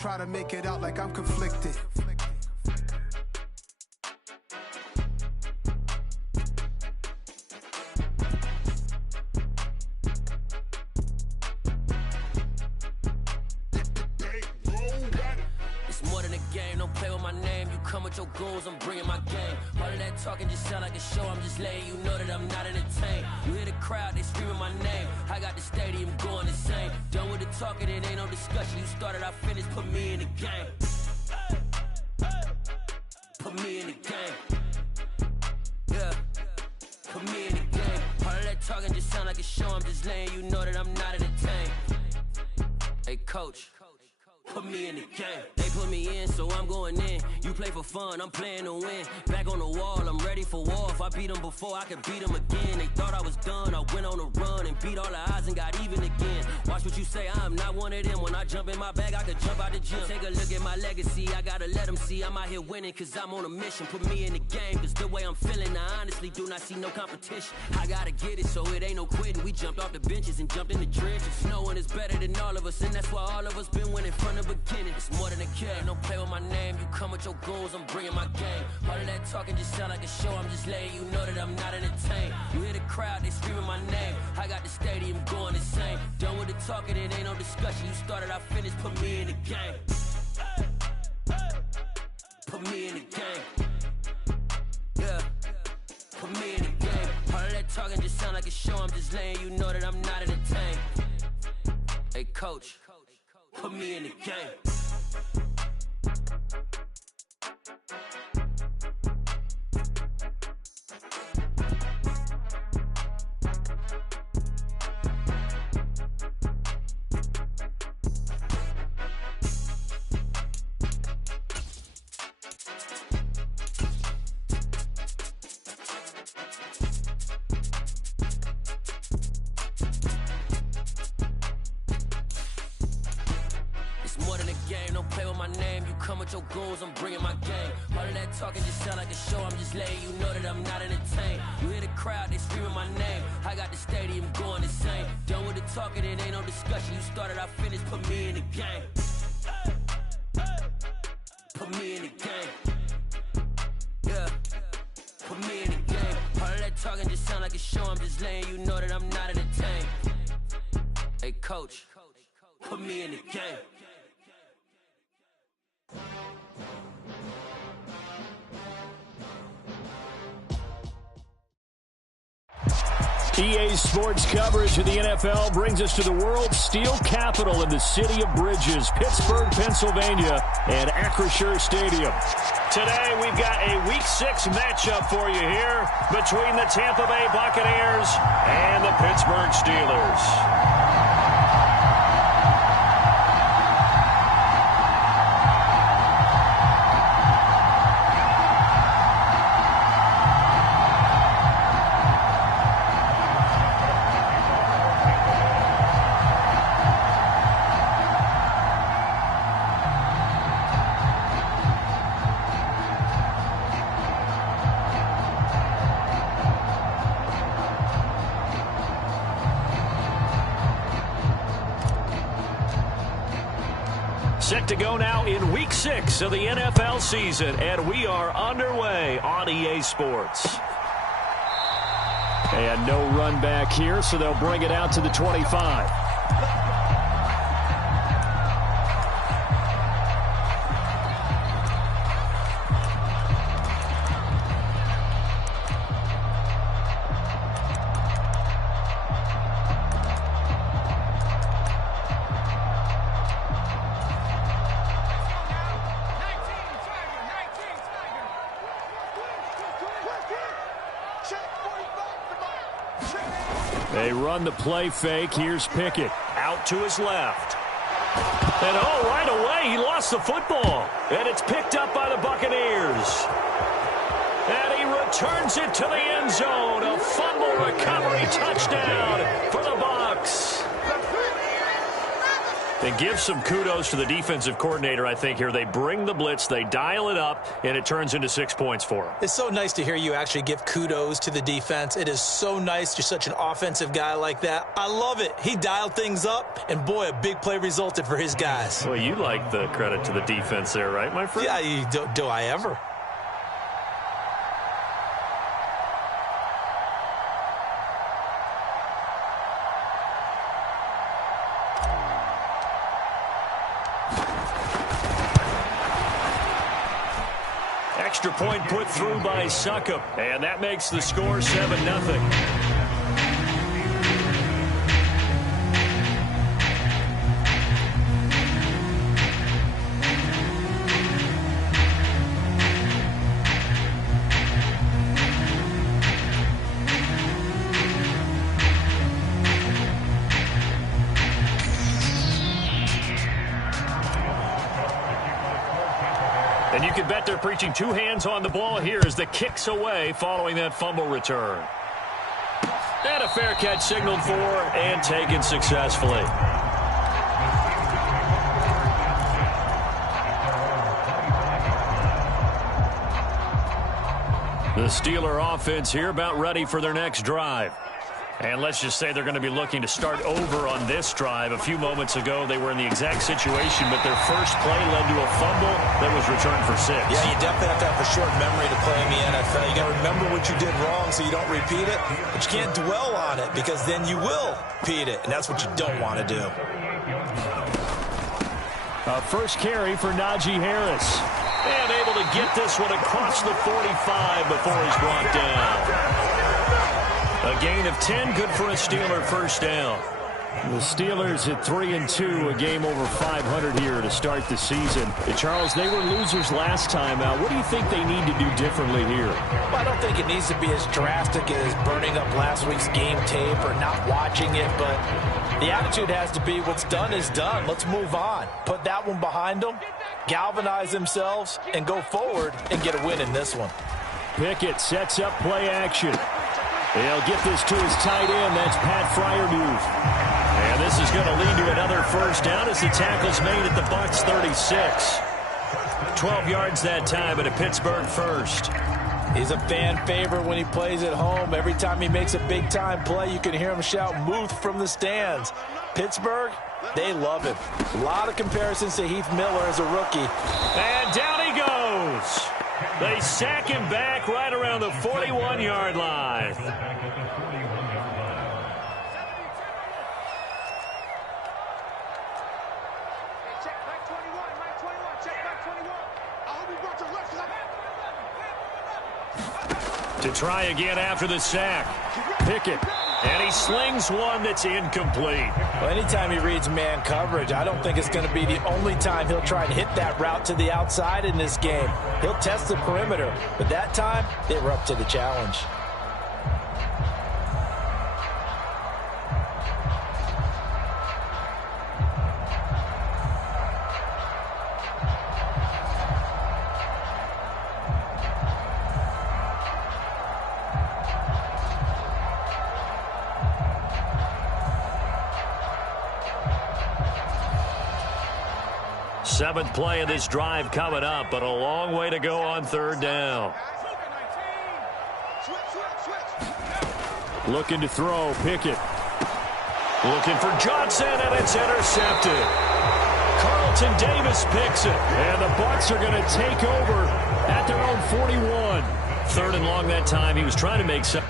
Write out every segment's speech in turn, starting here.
Try to make it out like I'm conflicted. It's more than a game, don't play with my name. You come with your goons, I'm bringing my game. All of that talking just sound like a show, I'm just letting you know that I'm not entertained. You hear the crowd, they screaming my name. I got the stadium going insane. Done with the talking, it ain't no discussion. You started, I finished, put me in the game. Put me in the game. Yeah, put me in the game. All of that talking just sound like a show, I'm just letting you know that I'm not entertained. Hey coach, put me in the game. They put me in, so I'm going in. You play for fun, I'm playing to win. Back on the wall, I'm ready for war. If I beat them before, I could beat them again. They thought I was done, I went on a run and beat all the odds and got even again. Watch what you say, I'm not one of them. When I jump in my bag, I could jump out the gym. Take a look at my legacy, I gotta let them see I'm out here winning, cause I'm on a mission. Put me in the game, cause the way I'm feeling, I honestly do not see no competition. I gotta get it, so it ain't no quitting. We jumped off the benches and jumped in the trenches. No one is better than all of us, and that's why all of us been winning from the beginning. It's more than a game, don't play with my name. You come with your goons, I'm bringing my game. All of that talking just sound like a show, I'm just letting you know that I'm not entertained. You hear the crowd, they screaming my name. I got the stadium going insane. Done with the talking, it ain't no discussion. You started, I finished, put me in the game. Put me in the game. Yeah, put me in the game. All of that talking just sound like a show, I'm just letting you know that I'm not entertained. Hey coach, put me in the game. Your goons, I'm bringing my game. All of that talking just sound like a show, I'm just letting you know that I'm not entertained. You hear the crowd, they screaming my name. I got the stadium going insane. Done with the talking, it ain't no discussion. You started, I finished, put me in the game. Put me in the game. Yeah, put me in the game. All of that talking just sound like a show, I'm just letting you know that I'm not entertained. Hey coach, put me in the game. EA Sports coverage of the NFL brings us to the world's steel capital in the city of bridges, Pittsburgh, Pennsylvania, and Acrisure Stadium. Today, we've got a Week 6 matchup for you here between the Tampa Bay Buccaneers and the Pittsburgh Steelers. Set to go now in Week 6 of the NFL season, and we are underway on EA Sports. And no run back here, so they'll bring it out to the 25. They run the play fake. Here's Pickett out to his left. And oh, right away, he lost the football. And it's picked up by the Buccaneers. And he returns it to the end zone. A fumble recovery touchdown for the Bucs. And give some kudos to the defensive coordinator, I think, here. They bring the blitz, they dial it up, and it turns into 6 points for them. It's so nice to hear you actually give kudos to the defense. It is so nice. You're such an offensive guy like that. I love it. He dialed things up, and boy, a big play resulted for his guys. Well, you like the credit to the defense there, right, my friend? Yeah, do I ever? Extra point put through by Succop, and that makes the score 7-0. And you can bet they're preaching two hands on the ball here as the kick's away following that fumble return. And a fair catch signaled for and taken successfully. The Steeler offense here about ready for their next drive. And let's just say they're going to be looking to start over on this drive. A few moments ago, they were in the exact situation, but their first play led to a fumble that was returned for 6. Yeah, you definitely have to have a short memory to play in the NFL. You got to remember what you did wrong so you don't repeat it, but you can't dwell on it because then you will repeat it, and that's what you don't want to do. First carry for Najee Harris. And able to get this one across the 45 before he's brought down. A gain of 10, good for a Steeler first down. The Steelers at 3-2, a game over 500 here to start the season. Charles, they were losers last time out. What do you think they need to do differently here? Well, I don't think it needs to be as drastic as burning up last week's game tape or not watching it, but the attitude has to be what's done is done. Let's move on. Put that one behind them, galvanize themselves, and go forward and get a win in this one. Pickett sets up play action. He'll get this to his tight end. That's Pat Freiermuth. And this is going to lead to another first down as the tackle's made at the Bucs 36. 12 yards that time, but a Pittsburgh first. He's a fan favorite when he plays at home. Every time he makes a big-time play, you can hear him shout, "Muth" from the stands. Pittsburgh, they love him. A lot of comparisons to Heath Miller as a rookie. And down he goes. They sack him back right around the 41-yard line. To try again after the sack. Pickett. And he slings one that's incomplete. Well, anytime he reads man coverage, I don't think it's going to be the only time he'll try and hit that route to the outside in this game. He'll test the perimeter, but that time, they were up to the challenge. Seventh play of this drive coming up, but a long way to go on third down. Looking to throw, Pickett. Looking for Johnson, and it's intercepted. Carlton Davis picks it, and the Bucs are going to take over at their own 41. Third and long that time. He was trying to make some.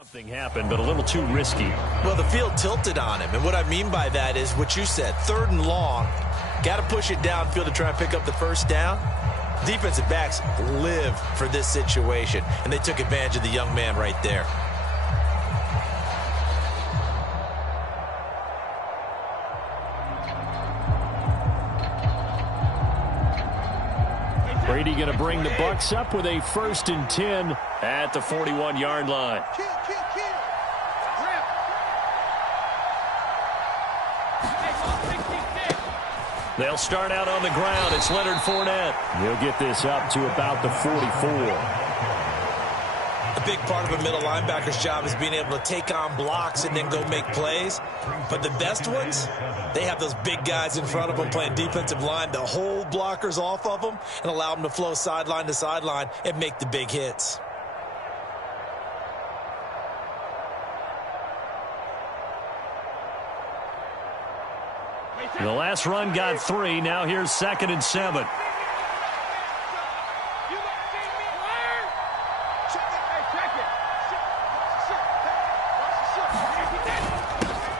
Something happened, but a little too risky. Well, the field tilted on him, and what I mean by that is what you said, 3rd and long. Got to push it downfield to try and pick up the first down. Defensive backs live for this situation, and they took advantage of the young man right there. Brady going to bring the Bucs up with a 1st and 10 at the 41-yard line. They'll start out on the ground. It's Leonard Fournette. He'll get this up to about the 44. A big part of a middle linebacker's job is being able to take on blocks and then go make plays. But the best ones, they have those big guys in front of them playing defensive line to hold blockers off of them and allow them to flow sideline to sideline and make the big hits. The last run got 3. Now here's 2nd and 7.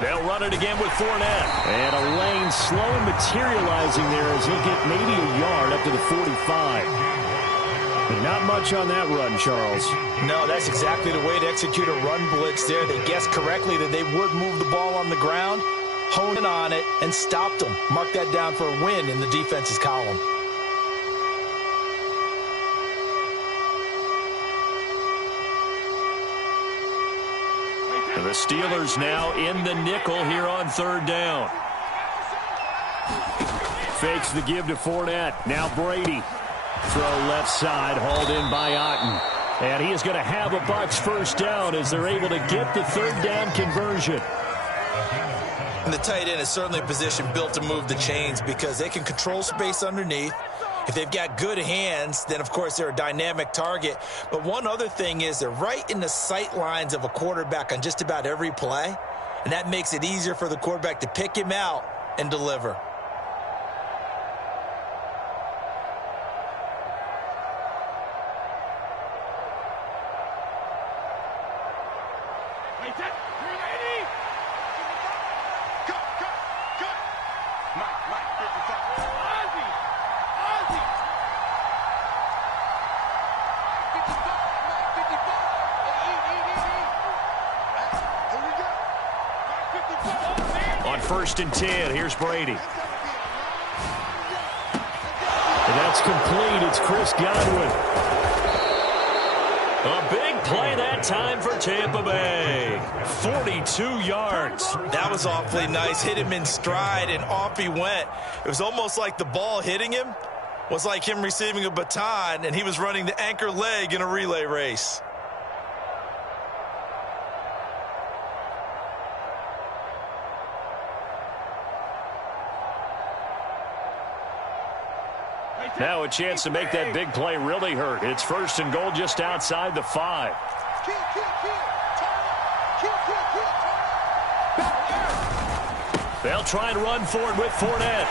They'll run it again with Fournette. And a lane slow materializing there as he'll get maybe a yard up to the 45. But not much on that run, Charles. No, that's exactly the way to execute a run blitz there. They guessed correctly that they would move the ball on the ground, honed in on it, and stopped them. Mark that down for a win in the defense's column. The Steelers now in the nickel here on 3rd down. Fakes the give to Fournette. Now Brady. Throw left side, hauled in by Otten. And he is going to have a Bucs 1st down as they're able to get the 3rd down conversion. And the tight end is certainly a position built to move the chains because they can control space underneath. If they've got good hands, then, of course, they're a dynamic target. But one other thing is they're right in the sight lines of a quarterback on just about every play, and that makes it easier for the quarterback to pick him out and deliver. On 1st and 10, here's Brady. And that's complete. It's Chris Godwin. A big play that time for Tampa Bay. 42 yards. That was awfully nice. Hit him in stride, and off he went. It was almost like the ball hitting him was like him receiving a baton, and he was running the anchor leg in a relay race. Now a chance to make that big play really hurt. It's 1st and goal just outside the 5. They'll try and run for it with Fournette.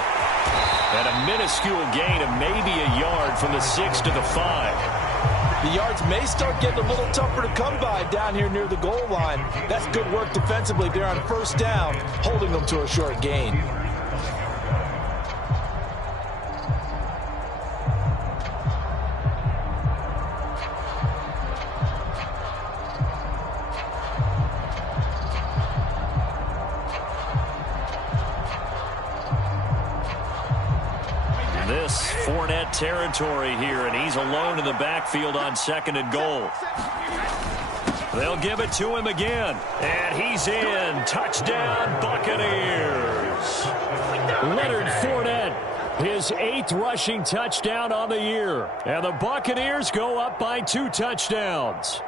And a minuscule gain of maybe a yard from the 6 to the 5. The yards may start getting a little tougher to come by down here near the goal line. That's good work defensively there on 1st down, holding them to a short gain. This Fournette territory here, and he's alone in the backfield on 2nd and goal. They'll give it to him again, and he's in. Touchdown, Buccaneers. Leonard Fournette, his 8th rushing touchdown on the year, and the Buccaneers go up by 2 touchdowns.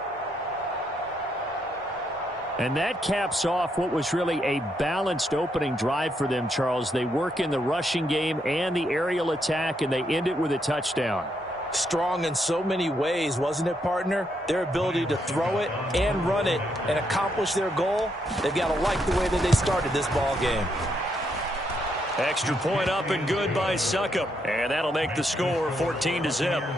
And that caps off what was really a balanced opening drive for them, Charles. They work in the rushing game and the aerial attack, and they end it with a touchdown. Strong in so many ways, wasn't it, partner? Their ability to throw it and run it and accomplish their goal, they've got to like the way that they started this ball game. Extra point up and good by Succop. And that'll make the score 14-0.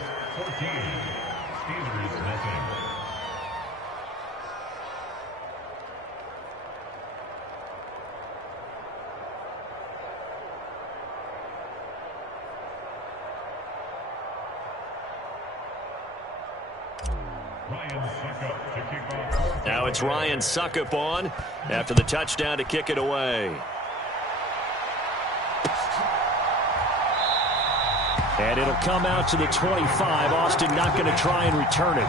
Now it's Ryan Suckup on after the touchdown to kick it away. And it'll come out to the 25. Austin not going to try and return it.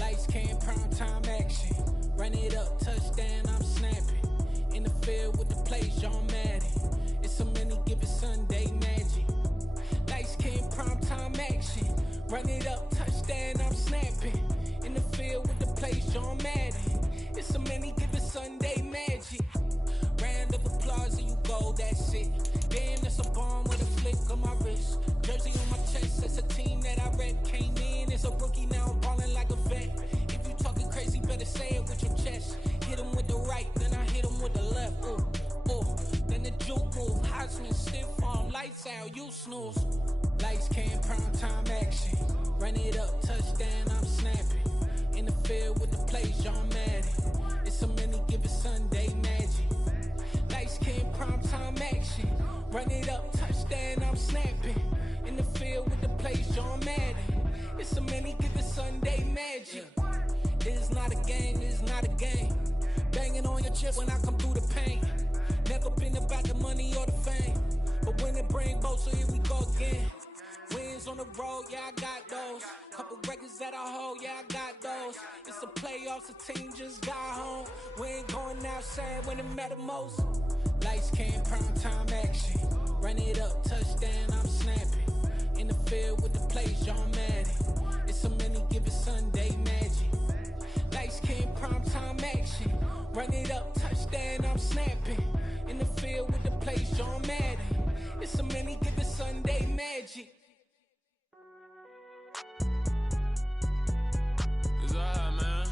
Lights, cam, prime time action. Run it up, touchdown, I'm snapping. In the field with the play, John Madden. It's a many given Sunday magic. Lights, cam, prime time action. Run it up, touchdown, I'm snapping. In the field with the play, John Madden. It's a many given Sunday magic. Round of applause and you go, that's it. Damn, that's a bomb with a flick on my wrist. Jersey on my chest, that's a team that I rep. Came in as a rookie, now I'm balling like a vet. If you talking crazy, better say it with your chest. Hit him with the right, then I hit him with the left. Ooh, ooh. Then the juke move, Heisman stiff arm, lights out, you snooze. Lights, cam, prime time action. Run it up, touchdown, I'm snapping. In the field with the play, John Madden. It's a many given Sunday magic. Lights, cam, prime time action. Run it up, touchdown, I'm snapping. In the field with the plays, John Madden. It's a many given Sunday magic. This is not a game, this is not a game. Banging on your chip when I come through the paint. Never been about the money or the fame. But when it bring both, so here we go again. Wins on the road, yeah, I got those. Couple records that I hold, yeah, I got those. It's the playoffs, the team just got home. We ain't going outside when it matter most. Lights, cam, prime time action. Run it up, touchdown, I'm snapping. In the field with the plays, John Madden. It's a many given Sunday magic. Lights, cam, prime time action. Run it up, touchdown, I'm snapping. In the field with the plays, John Madden. It's a many given Sunday magic. It's alright, man.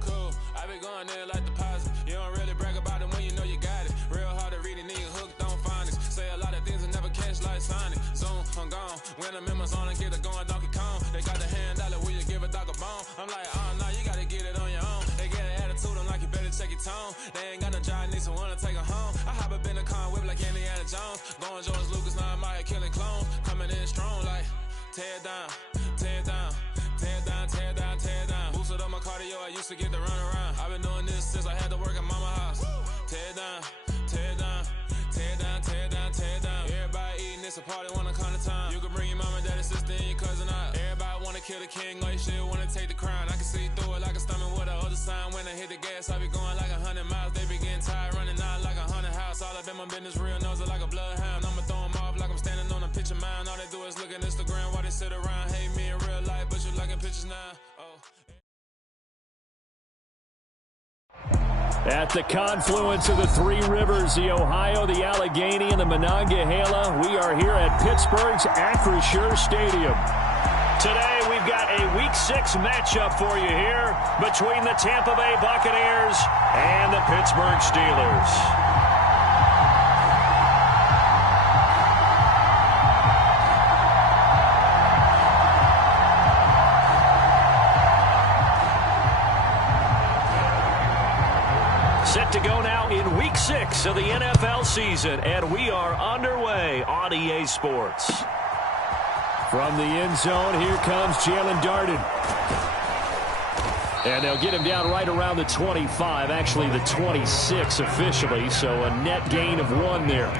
Cool, I be going there like deposit. You don't really brag about it when you know you got it. Real hard to read it, nigga hooked on phonics. Say a lot of things and never catch like Sonic. Zoom, I'm gone. When the members on and get it going Donkey Kong. They got the hand dollar, will you give a dog a bone? I'm like, oh no, you gotta get it on your own. They get an attitude, I'm like, you better check your tone. They ain't got no job, need someone to take her home. I hop up in the car, whip like Indiana Jones. Going George Lucas, now I'm out here killing clones. Coming in strong like, tear down, tear down, tear down, tear down, tear down. Boosted up my cardio, I used to get to run around. I've been doing this since I had to work at mama house. Tear down, tear down, tear down, tear down, tear down. Everybody eating, it's a party, wanna come to time. You can bring your mama, daddy, sister, and your cousin out. Everybody wanna kill the king, or you shit wanna take the crown. I can see through it like a stomach with a other sign. When I hit the gas, I be going like 100 miles. They be getting tired, running out like 100 house. All up in my business, real nose it like a bloodhound. I'ma throw them off like I'm standing on a picture mound. All they do is look at Instagram while they sit around. Hate me in real life, but you liking pictures now. Oh. At the confluence of the three rivers, the Ohio, the Allegheny, and the Monongahela, we are here at Pittsburgh's Acrisure Stadium. Today, we've got a Week 6 matchup for you here between the Tampa Bay Buccaneers and the Pittsburgh Steelers. Set to go now in Week 6 of the NFL season, and we are underway on EA Sports. From the end zone, here comes Jalen Darden. And they'll get him down right around the 25, actually the 26 officially, so a net gain of 1 there.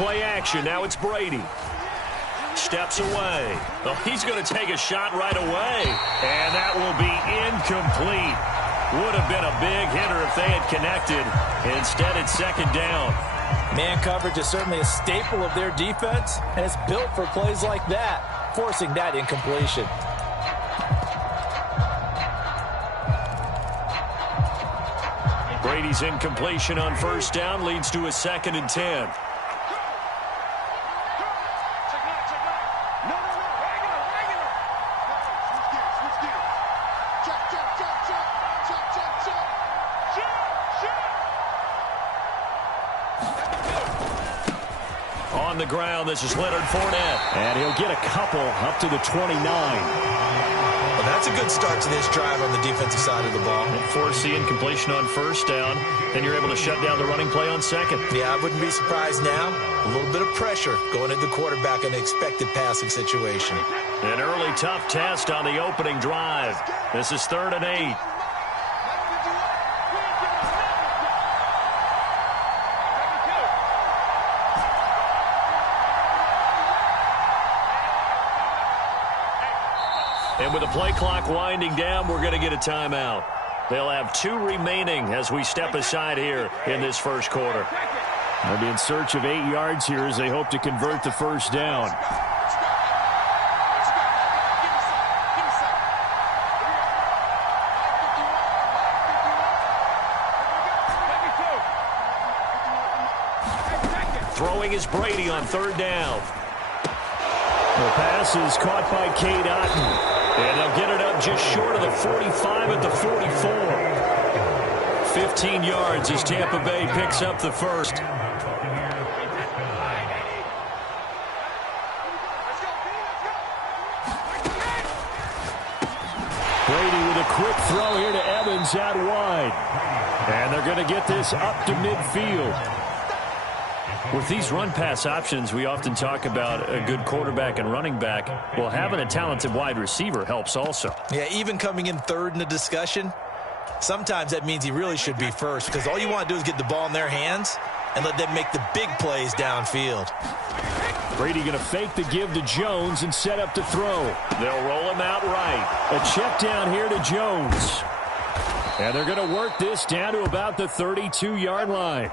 Play action. Now it's Brady. Steps away. Well, he's going to take a shot right away. And that will be incomplete. Would have been a big hitter if they had connected. Instead, it's second down. Man coverage is certainly a staple of their defense, and it's built for plays like that, forcing that incompletion. Brady's incompletion on first down leads to a 2nd and 10. On the ground, this is Leonard Fournette. And he'll get a couple up to the 29. Well, that's a good start to this drive on the defensive side of the ball. Force the incompletion on first down. Then you're able to shut down the running play on second. Yeah, I wouldn't be surprised now. A little bit of pressure going into the quarterback in an expected passing situation. An early tough test on the opening drive. This is 3rd and 8. And with the play clock winding down, we're going to get a timeout. They'll have 2 remaining as we step aside here in this first quarter. They'll be in search of 8 yards here as they hope to convert the first down. Throwing is Brady on 3rd down. The pass is caught by Cade Otton. And they'll get it up just short of the 45 at the 44. 15 yards as Tampa Bay picks up the first. Brady with a quick throw here to Evans out wide. And they're going to get this up to midfield. With these run-pass options, we often talk about a good quarterback and running back. Well, having a talented wide receiver helps also. Yeah, even coming in 3rd in the discussion, sometimes that means he really should be first because all you want to do is get the ball in their hands and let them make the big plays downfield. Brady going to fake the give to Jones and set up to throw. They'll roll him out right. A check down here to Jones. And they're going to work this down to about the 32-yard line.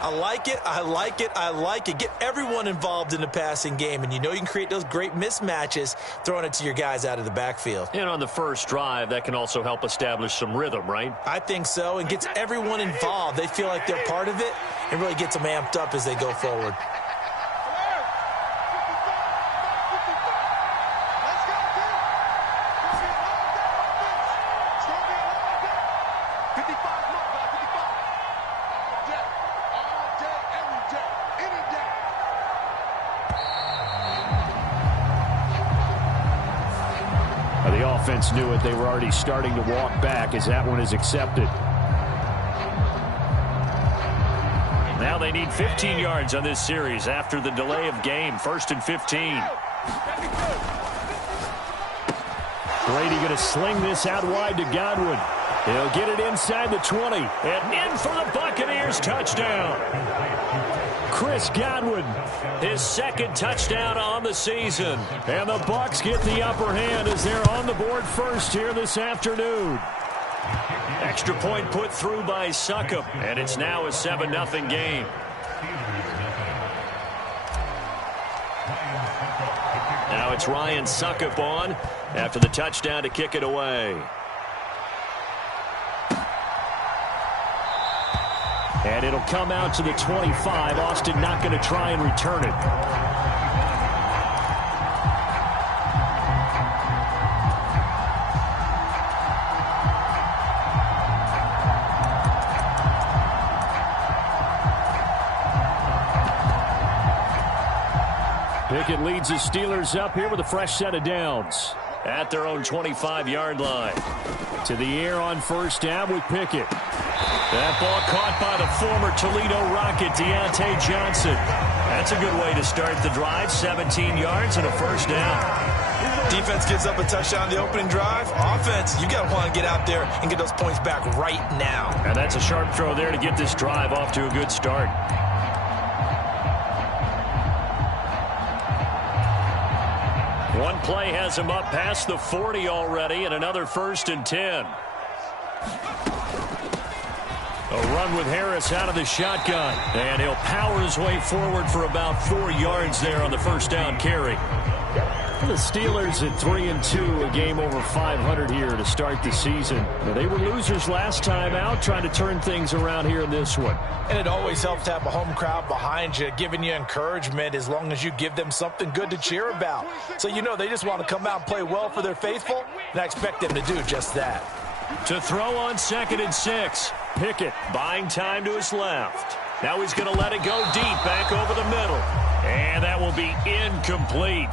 I like it, I like it, I like it. Get everyone involved in the passing game, and you know you can create those great mismatches throwing it to your guys out of the backfield. And on the first drive, that can also help establish some rhythm, right? I think so, and gets everyone involved. They feel like they're part of it, and really gets them amped up as they go forward. The offense knew it. They were already starting to walk back as that one is accepted. Now they need 15 yards on this series after the delay of game. 1st and 15. Brady going to sling this out wide to Godwin. He'll get it inside the 20. And in for the Buccaneers touchdown. Chris Godwin, his 2nd touchdown on the season. And the Bucs get the upper hand as they're on the board first here this afternoon. Extra point put through by Succop, and it's now a 7-0 game. Now it's Ryan Succop on after the touchdown to kick it away. And it'll come out to the 25. Austin not going to try and return it. Pickett leads the Steelers up here with a fresh set of downs at their own 25-yard line. To the air on first down with Pickett. That ball caught by the former Toledo Rocket, Deontay Johnson. That's a good way to start the drive. 17 yards and a first down. Defense gives up a touchdown the opening drive. Offense, you got to want to get out there and get those points back right now. And that's a sharp throw there to get this drive off to a good start. One play has him up past the 40 already, and another 1st and 10. A run with Harris out of the shotgun, and he'll power his way forward for about 4 yards there on the first down carry. The Steelers at 3-2, a game over 500 here to start the season. Now, they were losers last time out, trying to turn things around here in this one. And it always helps to have a home crowd behind you, giving you encouragement as long as you give them something good to cheer about. So you know they just want to come out and play well for their faithful, and I expect them to do just that. To throw on 2nd and 6. Pickett buying time to his left. Now he's going to let it go deep back over the middle. And that will be incomplete.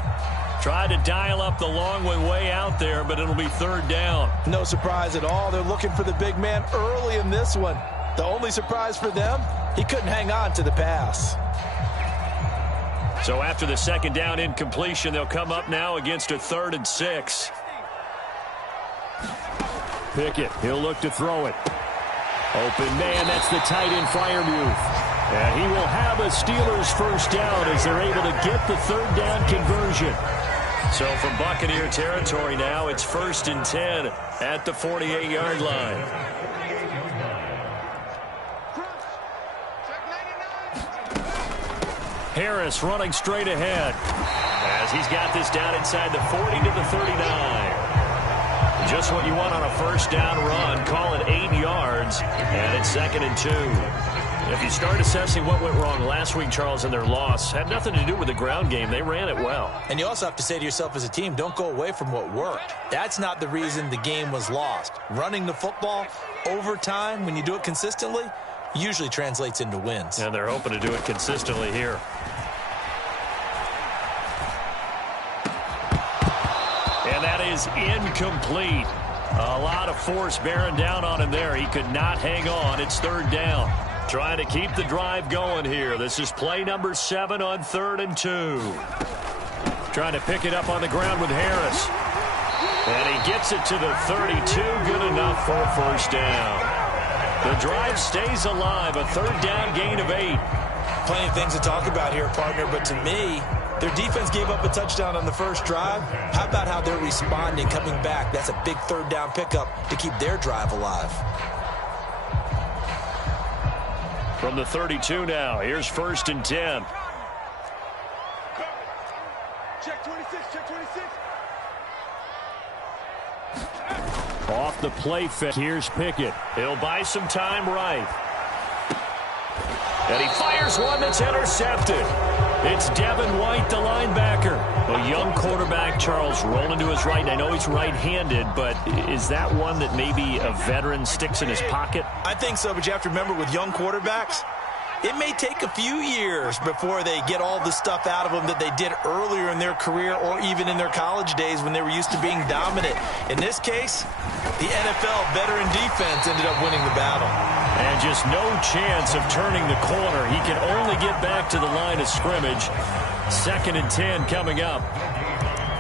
Tried to dial up the long way out there, but it'll be 3rd down. No surprise at all. They're looking for the big man early in this one. The only surprise for them, he couldn't hang on to the pass. So after the 2nd down incompletion, they'll come up now against a 3rd and 6. Pickett, he'll look to throw it. Open man, that's the tight end Freiermuth. And he will have a Steelers first down as they're able to get the 3rd down conversion. So from Buccaneer territory now, it's 1st and 10 at the 48-yard line. Harris running straight ahead as he's got this down inside the 40 to the 39. Just what you want on a first down run. Call it 8 yards, and it's 2nd and 2. If you start assessing what went wrong last week, Charles, in their loss, had nothing to do with the ground game. They ran it well. And you also have to say to yourself as a team, don't go away from what worked. That's not the reason the game was lost. Running the football over time, when you do it consistently, usually translates into wins. And they're hoping to do it consistently here. And that is incomplete. A lot of force bearing down on him there. He could not hang on. It's 3rd down. Trying to keep the drive going here. This is play number 7 on 3rd and 2. Trying to pick it up on the ground with Harris. And he gets it to the 32. Good enough for a first down. The drive stays alive. A 3rd down gain of 8. Plenty of things to talk about here, partner, but to me, their defense gave up a touchdown on the first drive. How about how they're responding, coming back? That's a big 3rd down pickup to keep their drive alive. From the 32 now, here's 1st and 10. Check 26, check 26. Off the play fit, here's Pickett. He'll buy some time right. And he fires one that's intercepted. It's Devin White, the linebacker. A young quarterback, Charles, rolling to his right. I know he's right-handed, but is that one that maybe a veteran sticks in his pocket? I think so, but you have to remember with young quarterbacks, it may take a few years before they get all the stuff out of them that they did earlier in their career or even in their college days when they were used to being dominant. In this case, the NFL veteran defense ended up winning the battle. And just no chance of turning the corner. He can only get back to the line of scrimmage. 2nd and 10 coming up.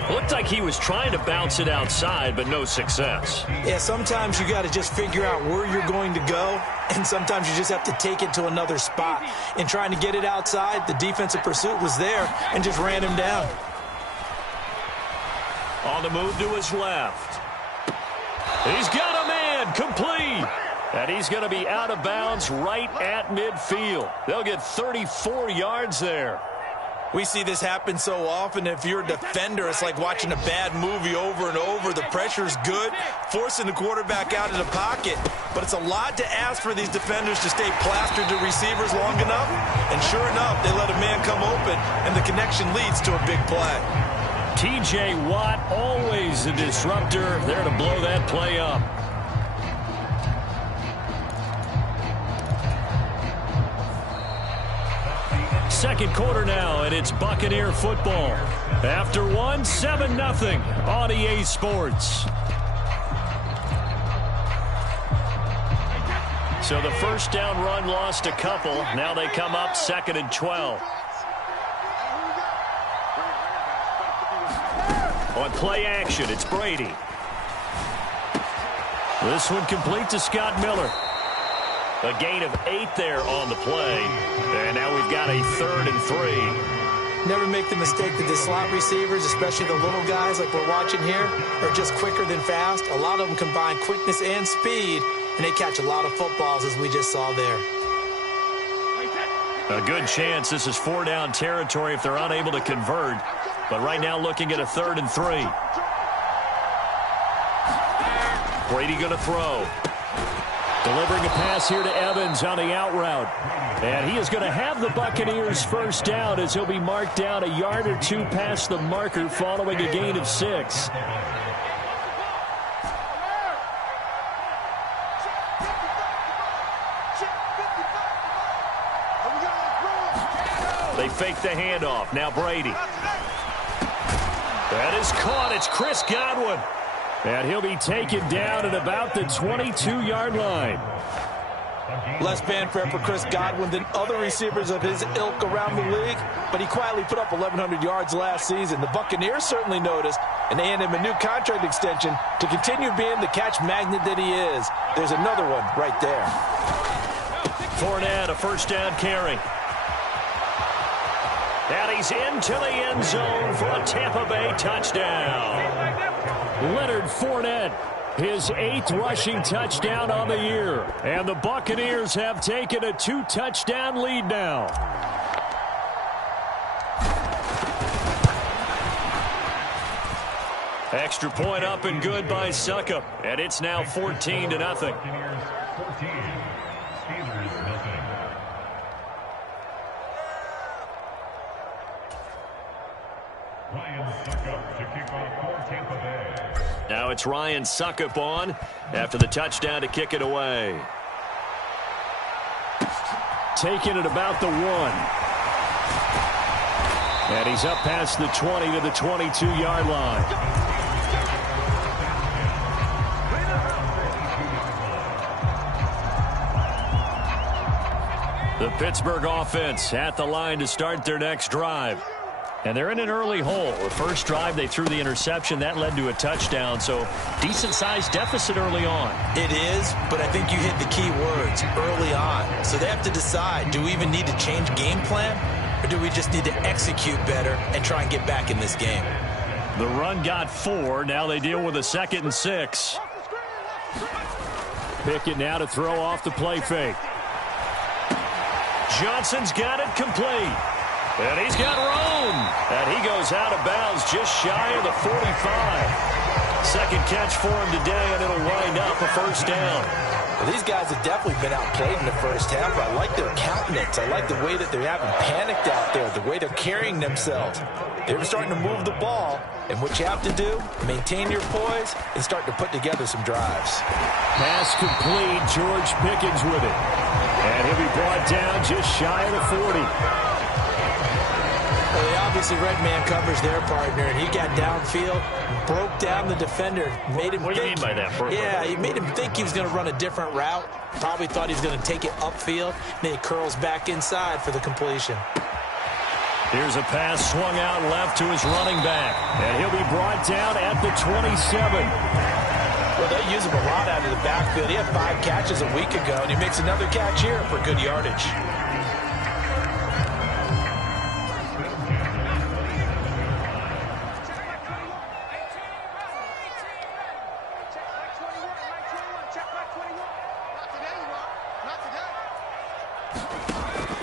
Looked like he was trying to bounce it outside, but no success. Yeah, sometimes you got to just figure out where you're going to go, and sometimes you just have to take it to another spot. In trying to get it outside, the defensive pursuit was there and just ran him down. On the move to his left. He's got a man. again, complete. And he's going to be out of bounds right at midfield. They'll get 34 yards there. We see this happen so often. If you're a defender, it's like watching a bad movie over and over. The pressure's good, forcing the quarterback out of the pocket. But it's a lot to ask for these defenders to stay plastered to receivers long enough. And sure enough, they let a man come open, and the connection leads to a big play. T.J. Watt, always a disruptor, there to blow that play up. Second quarter now, and it's Buccaneer football. After one, 7-0 on EA Sports. So the first down run lost a couple. Now they come up 2nd and 12. On play action, it's Brady. This one complete to Scott Miller. A gain of 8 there on the play. And now we've got a 3rd and 3. Never make the mistake that the slot receivers, especially the little guys like we're watching here, are just quicker than fast. A lot of them combine quickness and speed, and they catch a lot of footballs, as we just saw there. A good chance this is 4-down territory if they're unable to convert. But right now looking at a 3rd and 3. Brady going to throw. Delivering a pass here to Evans on the out route. And he is going to have the Buccaneers first down as he'll be marked down a yard or 2 past the marker following a gain of 6. They fake the handoff. Now Brady. That is caught. It's Chris Godwin. And he'll be taken down at about the 22-yard line. Less fanfare for Chris Godwin than other receivers of his ilk around the league, but he quietly put up 1,100 yards last season. The Buccaneers certainly noticed, and they hand him a new contract extension to continue being the catch magnet that he is. There's another one right there. Fournette, a first down carry. And he's into the end zone for a Tampa Bay touchdown. Leonard Fournette, his 8th rushing touchdown on the year. And the Buccaneers have taken a 2-touchdown lead now. Extra point up and good by Suckup. And it's now 14-0. Buccaneers 14, Steelers nothing. Ryan Suckup to kick off for Tampa Bay. Now it's Ryan Suckup on after the touchdown to kick it away. Taking it about the 1. And he's up past the 20 to the 22-yard line. The Pittsburgh offense at the line to start their next drive. And they're in an early hole. The first drive, they threw the interception. That led to a touchdown, so decent-sized deficit early on. It is, but I think you hit the key words, early on. So they have to decide, do we even need to change game plan, or do we just need to execute better and try and get back in this game? The run got 4. Now they deal with a 2nd and 6. Pickett now to throw off the play fake. Johnson's got it complete. And he's got room. And he goes out of bounds just shy of the 45. Second catch for him today, and it'll wind up a first down. Well, these guys have definitely been outplayed in the first half. I like their countenance. I like the way that they're having panicked out there, the way they're carrying themselves. They're starting to move the ball, and what you have to do, maintain your poise and start to put together some drives. Pass complete. George Pickens with it. And he'll be brought down just shy of the 40. Well, they obviously red man covers their partner, and he got downfield, broke down the defender, made him What do you mean by that? Yeah, he made him think he was going to run a different route. Probably thought he was going to take it upfield, and then he curls back inside for the completion. Here's a pass swung out left to his running back, and he'll be brought down at the 27. Well, they use him a lot out of the backfield. He had 5 catches a week ago, and he makes another catch here for good yardage.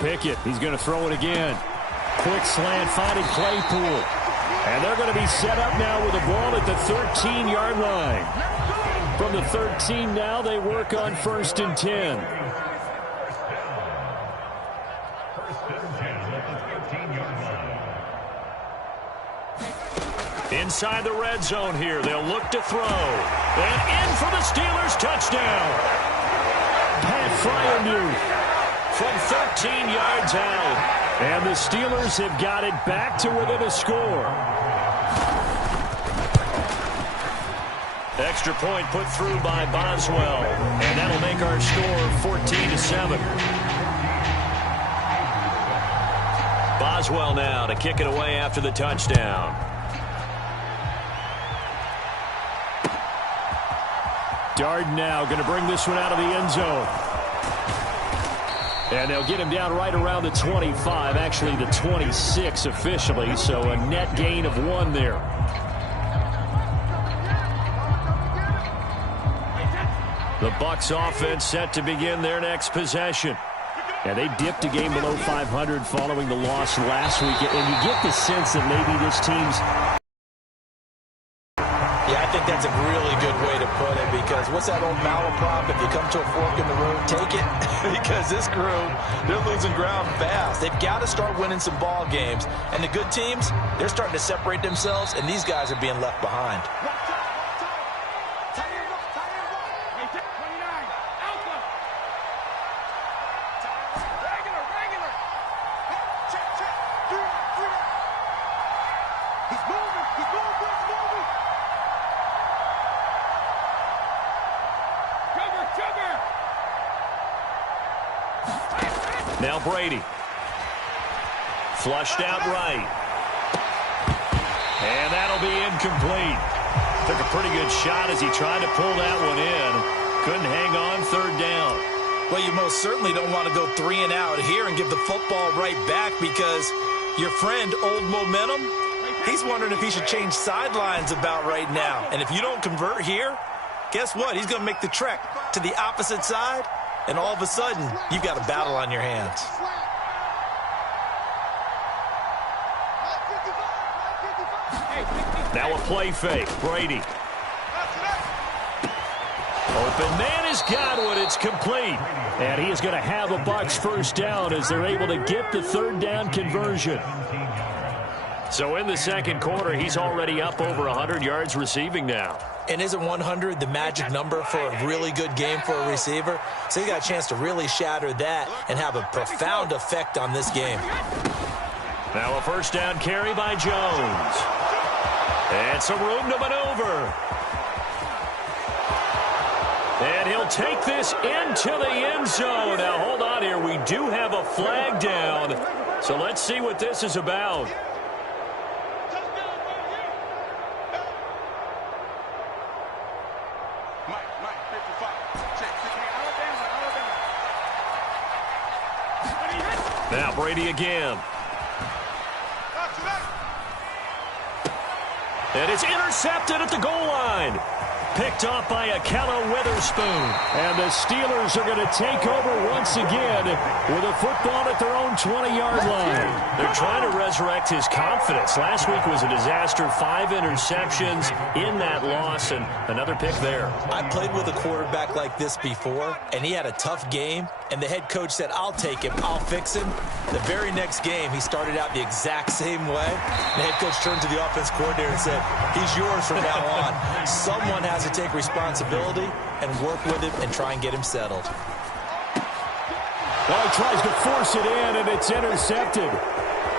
Pickett, he's going to throw it again. Quick slant, finding Claypool. And they're going to be set up now with the ball at the 13-yard line. From the 13 now, they work on 1st and 10. Inside the red zone here, they'll look to throw. And in for the Steelers, touchdown. Pat Fryermuth from 13 yards out. And the Steelers have got it back to within a score. Extra point put through by Boswell. And that'll make our score 14-7. Boswell now to kick it away after the touchdown. Darden now going to bring this one out of the end zone. And they'll get him down right around the 25, actually the 26 officially, so a net gain of 1 there. The Bucs offense set to begin their next possession. And they dipped a game below 500 following the loss last week. And you get the sense that maybe this team's... Yeah, I think that's a really good way to put it, because what's that old malaprop? If you come to a fork in the road, take it. Because this crew, they're losing ground fast. They've got to start winning some ball games. And the good teams, they're starting to separate themselves, and these guys are being left behind. Now Brady. Flushed out right. And that'll be incomplete. Took a pretty good shot as he tried to pull that one in. Couldn't hang on 3rd down. Well, you most certainly don't want to go 3 and out here and give the football right back, because your friend, Old Momentum, he's wondering if he should change sidelines about right now. And if you don't convert here, guess what? He's going to make the trek to the opposite side. And all of a sudden, you've got a battle on your hands. Now a play fake. Brady. Open man is Godwin. It's complete. And he is going to have a Bucs 1st down as they're able to get the 3rd down conversion. So in the 2nd quarter, he's already up over 100 yards receiving now. And isn't 100 the magic number for a really good game for a receiver? So he's got a chance to really shatter that and have a profound effect on this game. Now a 1st down carry by Jones. And some room to maneuver. And he'll take this into the end zone. Now hold on here. We do have a flag down. So let's see what this is about. Now Brady again. And it's intercepted at the goal line. Picked off by Akella Witherspoon. And the Steelers are going to take over once again with a football at their own 20-yard line. They're trying to resurrect his confidence. Last week was a disaster. 5 interceptions in that loss, and another pick there. I played with a quarterback like this before, and he had a tough game, and the head coach said, I'll take him, I'll fix him. The very next game, he started out the exact same way. The head coach turned to the offense coordinator and said, he's yours from now on. Someone has to take responsibility and work with him and try and get him settled. Well, he tries to force it in, and it's intercepted.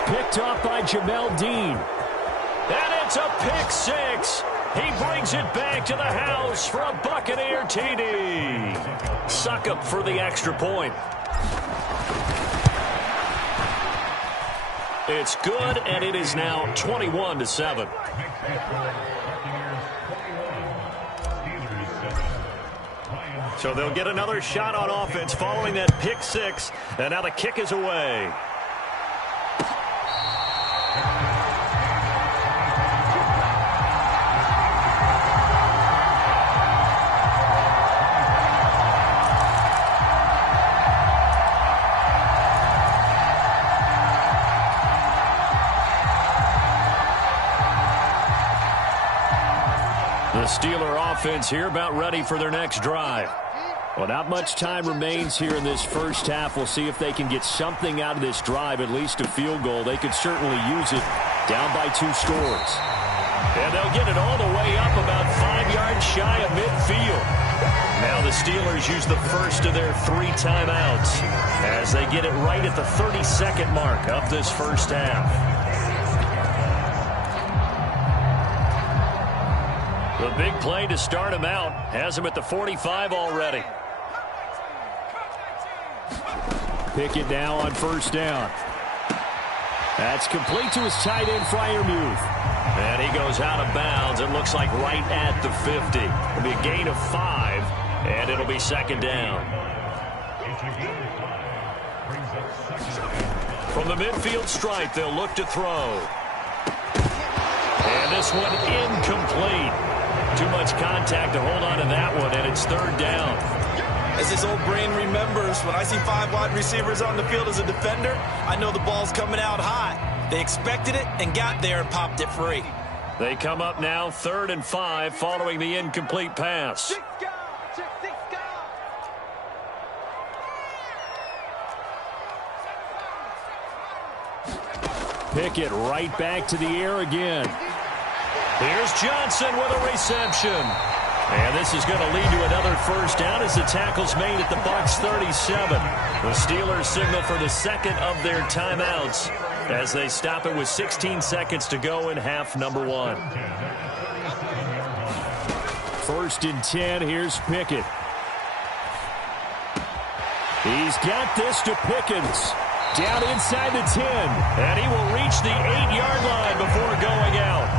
Picked off by Jamel Dean. And it's a pick 6. He brings it back to the house for a Buccaneer TD. Suckup for the extra point. It's good, and it is now 21-7. So they'll get another shot on offense following that pick 6, and now the kick is away. Steeler offense here about ready for their next drive. Well, not much time remains here in this first half. We'll see if they can get something out of this drive, at least a field goal. They could certainly use it down by 2 scores. And they'll get it all the way up about 5 yards shy of midfield. Now the Steelers use the first of their 3 timeouts as they get it right at the 30-second mark of this first half. The big play to start him out has him at the 45 already. Pickett now on first down. That's complete to his tight end, Freiermuth. And he goes out of bounds. It looks like right at the 50. It'll be a gain of 5, and it'll be second down. From the midfield stripe, they'll look to throw. And this one incomplete. Too much contact to hold on to that one, and it's third down. As his old brain remembers, when I see 5 wide receivers on the field as a defender, I know the ball's coming out hot. They expected it and got there and popped it free. They come up now 3rd and 5 following the incomplete pass. Pickett right back to the air again. Here's Johnson with a reception. And this is going to lead to another first down as the tackle's made at the Bucs 37. The Steelers signal for the second of their timeouts as they stop it with 16 seconds to go in half number 1. 1st and 10. Here's Pickett. He's got this to Pickens. Down inside the 10. And he will reach the 8-yard line before going out.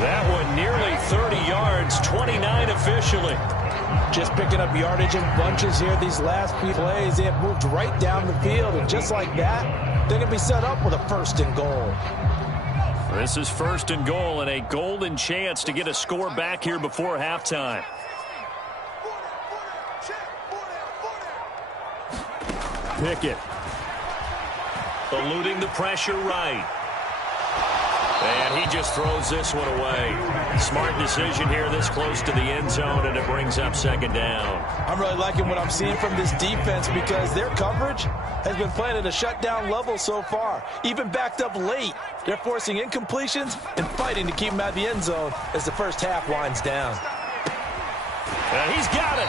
That one nearly 30 yards, 29 officially. Just picking up yardage in bunches here these last few plays. They have moved right down the field, and just like that, they're going to be set up with a 1st and goal. This is 1st and goal and a golden chance to get a score back here before halftime. Pickett. Eluding the pressure right. And he just throws this one away. Smart decision here this close to the end zone, and it brings up second down. I'm really liking what I'm seeing from this defense because their coverage has been playing at a shutdown level so far. Even backed up late, they're forcing incompletions and fighting to keep them out of the end zone as the first half winds down. He's got it.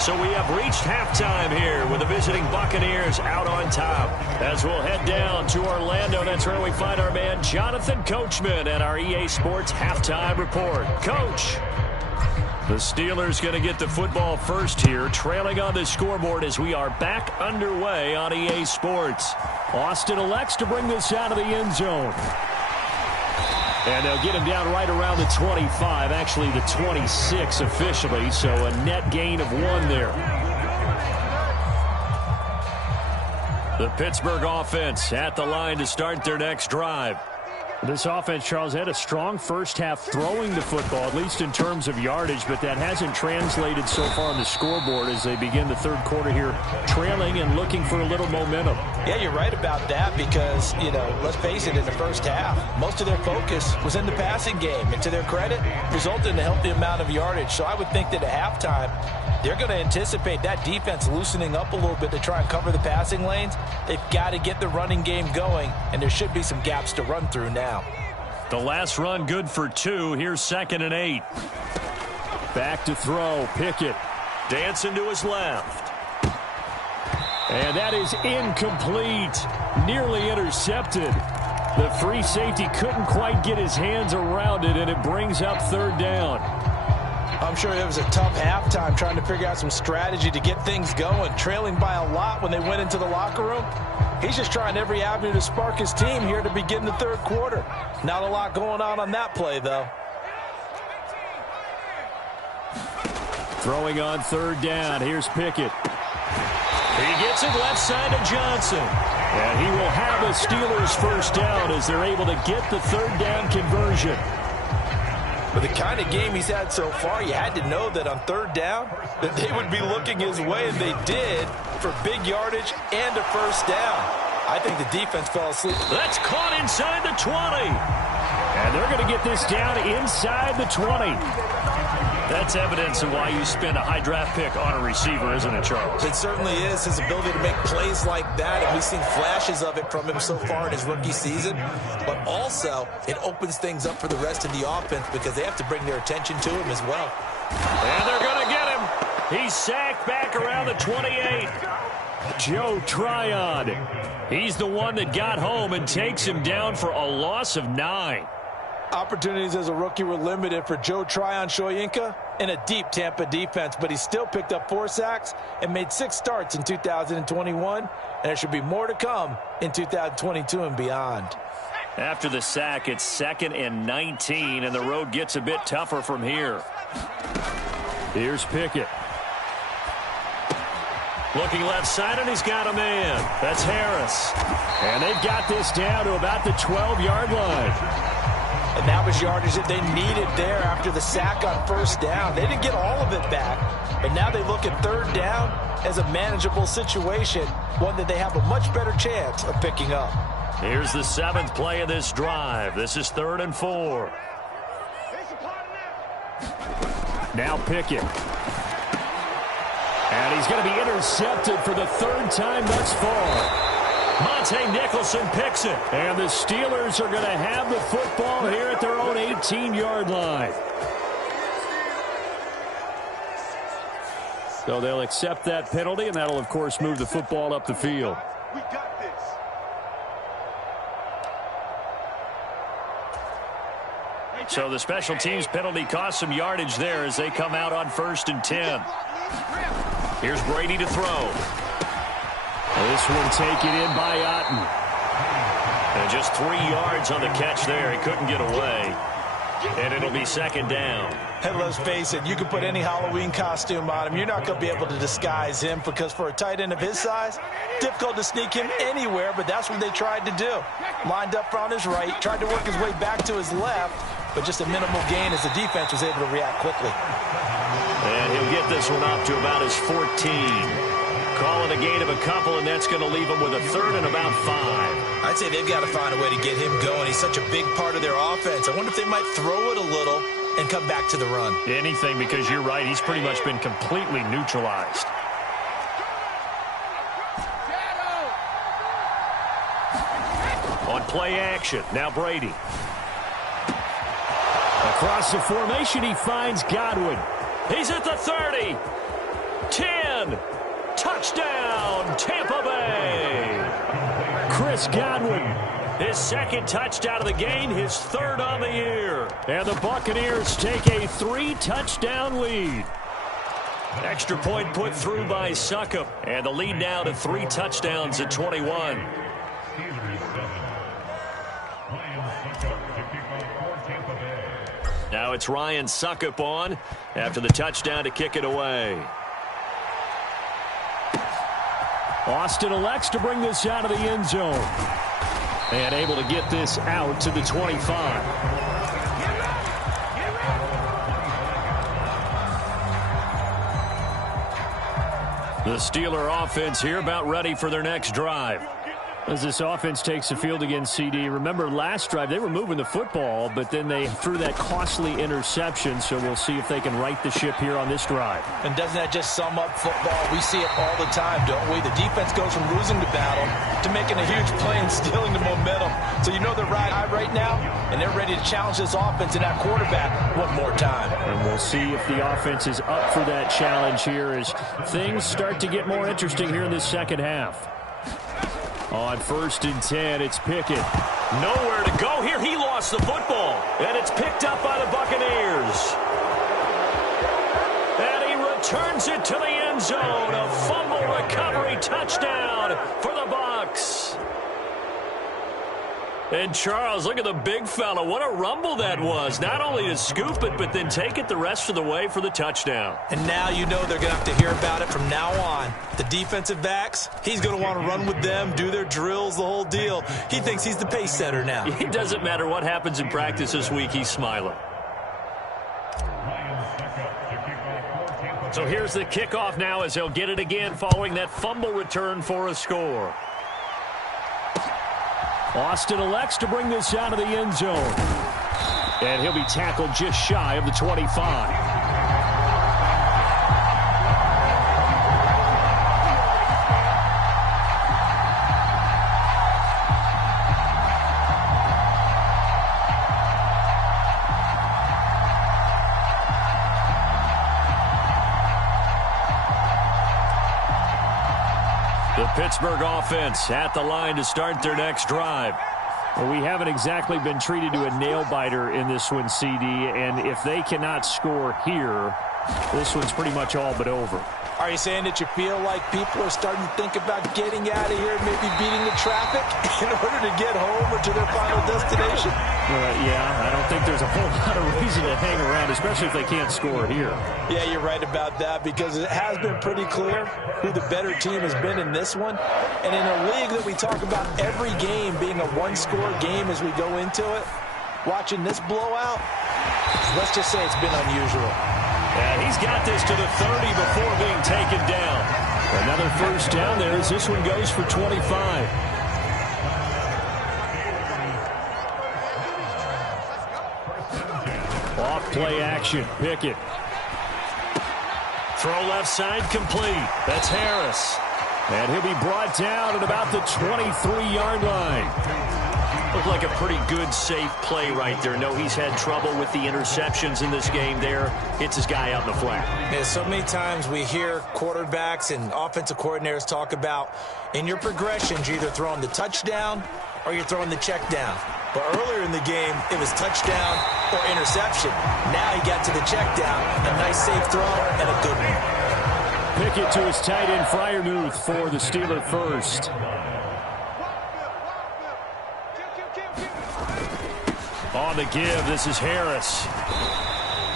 So we have reached halftime here with the visiting Buccaneers out on top. As we'll head down to Orlando, that's where we find our man Jonathan Coachman at our EA Sports Halftime Report. Coach, the Steelers going to get the football first here, trailing on the scoreboard as we are back underway on EA Sports. Austin elects to bring this out of the end zone. And they'll get him down right around the 25, actually the 26 officially, so a net gain of 1 there. The Pittsburgh offense at the line to start their next drive. This offense, Charles, had a strong first half throwing the football, at least in terms of yardage, but that hasn't translated so far on the scoreboard as they begin the third quarter here, trailing and looking for a little momentum. Yeah, you're right about that because, let's face it, in the first half, most of their focus was in the passing game. And to their credit, resulted in a healthy amount of yardage. So I would think that at halftime, they're going to anticipate that defense loosening up a little bit to try and cover the passing lanes. They've got to get the running game going, and there should be some gaps to run through now. The last run good for 2. Here's 2nd and 8. Back to throw. Pickett dancing to his left. And that is incomplete. Nearly intercepted. The free safety couldn't quite get his hands around it, and it brings up 3rd down. I'm sure it was a tough halftime trying to figure out some strategy to get things going. Trailing by a lot when they went into the locker room. He's just trying every avenue to spark his team here to begin the third quarter. Not a lot going on that play, though. Throwing on 3rd down. Here's Pickett. He gets it left side to Johnson. And he will have a Steelers first down as they're able to get the 3rd down conversion. With the kind of game he's had so far, you had to know that on 3rd down that they would be looking his way, and they did, for big yardage and a first down. I think the defense fell asleep. That's caught inside the 20. And And they're going to get this down inside the 20. That's evidence of why you spend a high draft pick on a receiver, isn't it, Charles? It certainly is. His ability to make plays like that, and we've seen flashes of it from him so far in his rookie season. But also, it opens things up for the rest of the offense because they have to bring their attention to him as well. And they're going to get him. He's sacked back around the 28. Joe Tryon. He's the one that got home and takes him down for a loss of 9. Opportunities as a rookie were limited for Joe Tryon-Shoyinka in a deep Tampa defense, but he still picked up 4 sacks and made 6 starts in 2021, and there should be more to come in 2022 and beyond. After the sack, it's 2nd and 19, and the road gets a bit tougher from here. Here's Pickett. Looking left side, and he's got a man. That's Harris. And they've got this down to about the 12-yard line. And that was yardage that they needed there after the sack on 1st down. They didn't get all of it back, but now they look at 3rd down as a manageable situation, one that they have a much better chance of picking up. Here's the 7th play of this drive. This is 3rd and 4. Now Pickett. And he's going to be intercepted for the 3rd time thus far. Monte Nicholson picks it. And the Steelers are going to have the football here at their own 18-yard line. So they'll accept that penalty, and that'll, of course, move the football up the field. We got this. So the special teams penalty cost some yardage there as they come out on 1st and 10. Here's Brady to throw. This one taken in by Otten. And just 3 yards on the catch there. He couldn't get away. And it'll be 2nd down. And let's face it, you can put any Halloween costume on him. You're not going to be able to disguise him because for a tight end of his size, difficult to sneak him anywhere, but that's what they tried to do. Lined up on his right, tried to work his way back to his left, but just a minimal gain as the defense was able to react quickly. And he'll get this one up to about his 14. Call it a gain of a couple, and that's going to leave him with a 3rd and about 5. I'd say they've got to find a way to get him going. He's such a big part of their offense. I wonder if they might throw it a little and come back to the run. Anything, because you're right. He's pretty much been completely neutralized. On play action, now Brady. Across the formation, he finds Godwin. He's at the 30. 10. Touchdown, Tampa Bay. Chris Godwin, his 2nd touchdown of the game, his 3rd on the year. And the Buccaneers take a 3-touchdown lead. Extra point put through by Succop. And the lead now to 3 touchdowns at 21. Now it's Ryan Succop on after the touchdown to kick it away. Austin elects to bring this out of the end zone. And able to get this out to the 25. The Steeler offense here about ready for their next drive. As this offense takes the field against CD, remember last drive they were moving the football, but then they threw that costly interception, so we'll see if they can right the ship here on this drive. And doesn't that just sum up football? We see it all the time, don't we? The defense goes from losing the battle to making a huge play and stealing the momentum. So you know they're riding high right now, and they're ready to challenge this offense and that quarterback one more time. And we'll see if the offense is up for that challenge here as things start to get more interesting here in this 2nd half. On 1st and 10, it's Pickett. Nowhere to go here. He lost the football. And it's picked up by the Buccaneers. And he returns it to the end zone. A fumble recovery touchdown for the Bucs. And Charles, look at the big fella. What a rumble that was. Not only to scoop it, but then take it the rest of the way for the touchdown. And now you know they're going to have to hear about it from now on. The defensive backs, he's going to want to run with them, do their drills, the whole deal. He thinks he's the pace setter now. It doesn't matter what happens in practice this week. He's smiling. So here's the kickoff now as they'll get it again following that fumble return for a score. Austin elects to bring this out of the end zone. And he'll be tackled just shy of the 25. The Pittsburgh offense at the line to start their next drive. Well, we haven't exactly been treated to a nail-biter in this one, CD, and if they cannot score here, this one's pretty much all but over. Are you saying that you feel like people are starting to think about getting out of here, maybe beating the traffic in order to get home or to their final destination? Yeah, I don't think there's a whole lot of reason to hang around, especially if they can't score here. Yeah, you're right about that, because it has been pretty clear who the better team has been in this one. And in a league that we talk about every game being a one-score game as we go into it, watching this blowout, let's just say it's been unusual. And he's got this to the 30 before being taken down. Another first down there as this one goes for 25. Off play action. Pickett. Throw left side complete. That's Harris. And he'll be brought down at about the 23-yard line. Looked like a pretty good, safe play right there. No, he's had trouble with the interceptions in this game there. Hits his guy out in the flat. Yeah, so many times we hear quarterbacks and offensive coordinators talk about in your progressions, you're either throwing the touchdown or you're throwing the check down. But earlier in the game, it was touchdown or interception. Now he got to the check down, a nice safe throw, and a good one. Pickett to his tight end, Freiermuth, for the Steeler first. On the give, this is Harris.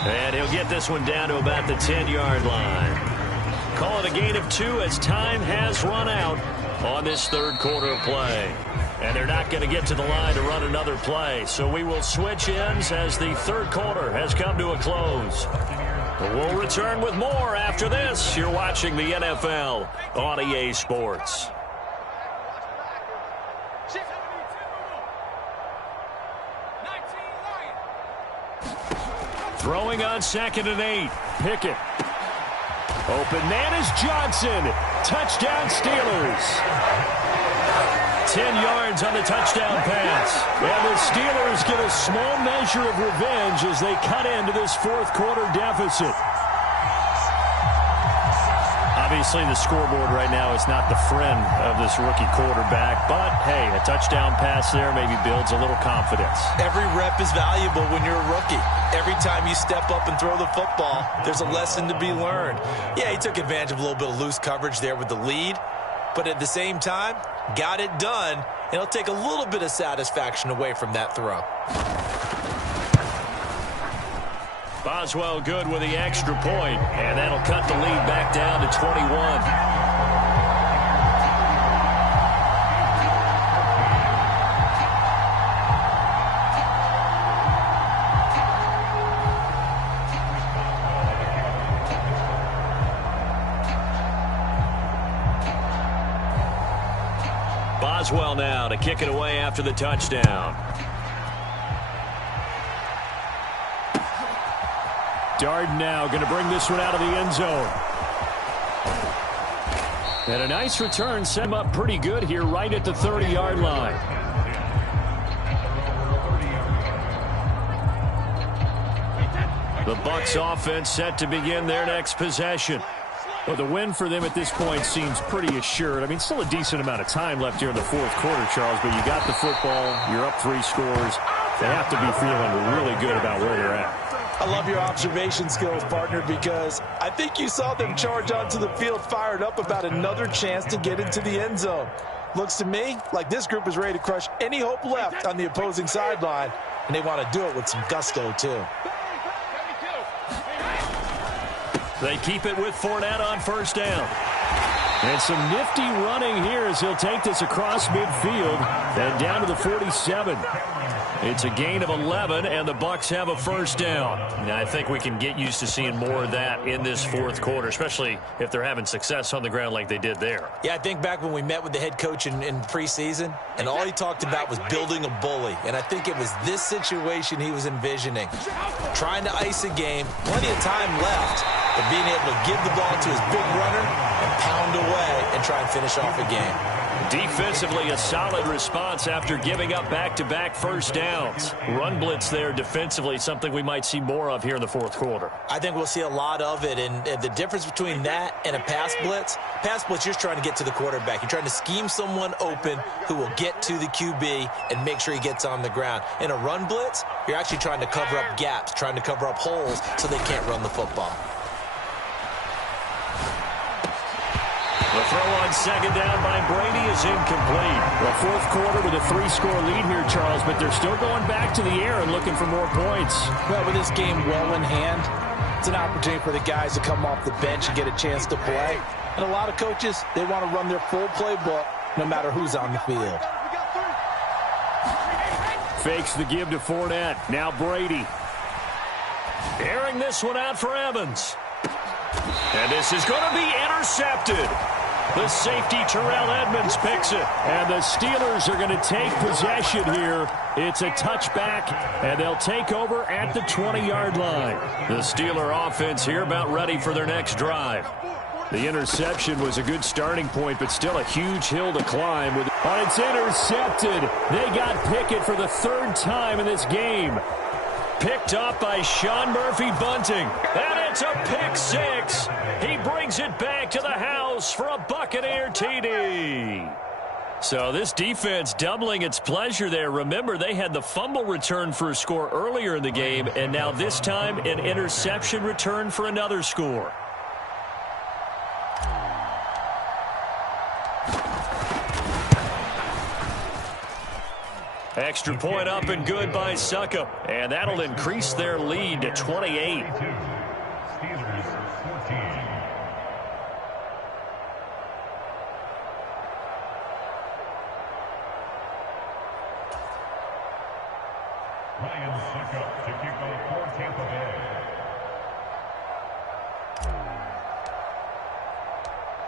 And he'll get this one down to about the 10-yard line. Call it a gain of 2 as time has run out on this third quarter play. And they're not going to get to the line to run another play. So we will switch ends as the third quarter has come to a close. We'll return with more after this. You're watching the NFL on EA Sports. Throwing on 2nd and 8. Pickett. Open man is Johnson. Touchdown Steelers. 10 yards on the touchdown pass. And the Steelers get a small measure of revenge as they cut into this fourth quarter deficit. Obviously, the scoreboard right now is not the friend of this rookie quarterback. But, hey, a touchdown pass there maybe builds a little confidence. Every rep is valuable when you're a rookie. Every time you step up and throw the football, there's a lesson to be learned. Yeah, he took advantage of a little bit of loose coverage there with the lead. But at the same time, got it done. And it'll take a little bit of satisfaction away from that throw. Boswell good with the extra point, and that'll cut the lead back down to 21. Boswell now to kick it away after the touchdown. Darden now going to bring this one out of the end zone. And a nice return set him up pretty good here right at the 30-yard line. The Bucs offense set to begin their next possession. Well, the win for them at this point seems pretty assured. I mean, still a decent amount of time left here in the fourth quarter, Charles, but you got the football, you're up 3 scores. They have to be feeling really good about where they're at. I love your observation skills, partner, because I think you saw them charge onto the field fired up about another chance to get into the end zone. Looks to me like this group is ready to crush any hope left on the opposing sideline, and they want to do it with some gusto, too. They keep it with Fournette on first down. And some nifty running here as he'll take this across midfield and down to the 47. It's a gain of 11, and the Bucs have a first down. Now, I think we can get used to seeing more of that in this fourth quarter, especially if they're having success on the ground like they did there. Yeah, I think back when we met with the head coach in preseason, and all he talked about was building a bully. And I think it was this situation he was envisioning. Trying to ice a game, plenty of time left, but being able to give the ball to his big runner and pound away and try and finish off a game. Defensively, a solid response after giving up back-to-back first downs. Run blitz there defensively, something we might see more of here in the fourth quarter. I think we'll see a lot of it, and the difference between that and a pass blitz, you're trying to get to the quarterback. You're trying to scheme someone open who will get to the QB and make sure he gets on the ground. In a run blitz, you're actually trying to cover up gaps, trying to cover up holes so they can't run the football. The throw on second down by Brady is incomplete. The fourth quarter with a 3-score lead here, Charles, but they're still going back to the air and looking for more points. Well, with this game well in hand, it's an opportunity for the guys to come off the bench and get a chance to play. And a lot of coaches, they want to run their full playbook no matter who's on the field. Fakes the give to Fournette. Now Brady. Airing this one out for Evans. And this is going to be intercepted. The safety, Terrell Edmonds, picks it. And the Steelers are going to take possession here. It's a touchback, and they'll take over at the 20-yard line. The Steeler offense here about ready for their next drive. The interception was a good starting point, but still a huge hill to climb. Oh, it's intercepted. They got Pickett for the third time in this game. Picked up by Sean Murphy-Bunting. And it's a pick six. He brings it back to the house for a Buccaneer TD. So this defense doubling its pleasure there. Remember, they had the fumble return for a score earlier in the game, and now this time an interception return for another score. Extra point up and good by Suckup. And that'll increase their lead to 28. Steelers 14. Ryan Suckup to kick off for Tampa Bay.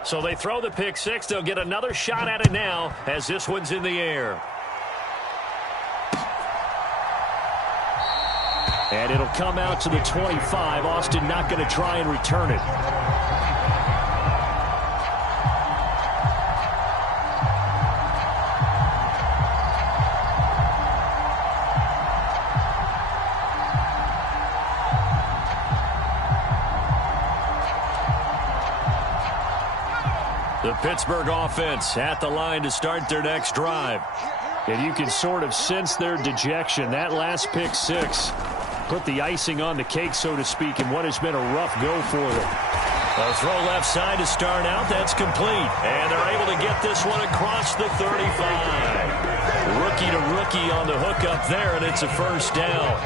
So they throw the pick six. They'll get another shot at it now as this one's in the air. And it'll come out to the 25. Austin not going to try and return it. The Pittsburgh offense at the line to start their next drive. And you can sort of sense their dejection. That last pick six put the icing on the cake, so to speak, in what has been a rough go for them. A throw left side to start out. That's complete. And they're able to get this one across the 35. Rookie to rookie on the hook up there, and it's a first down.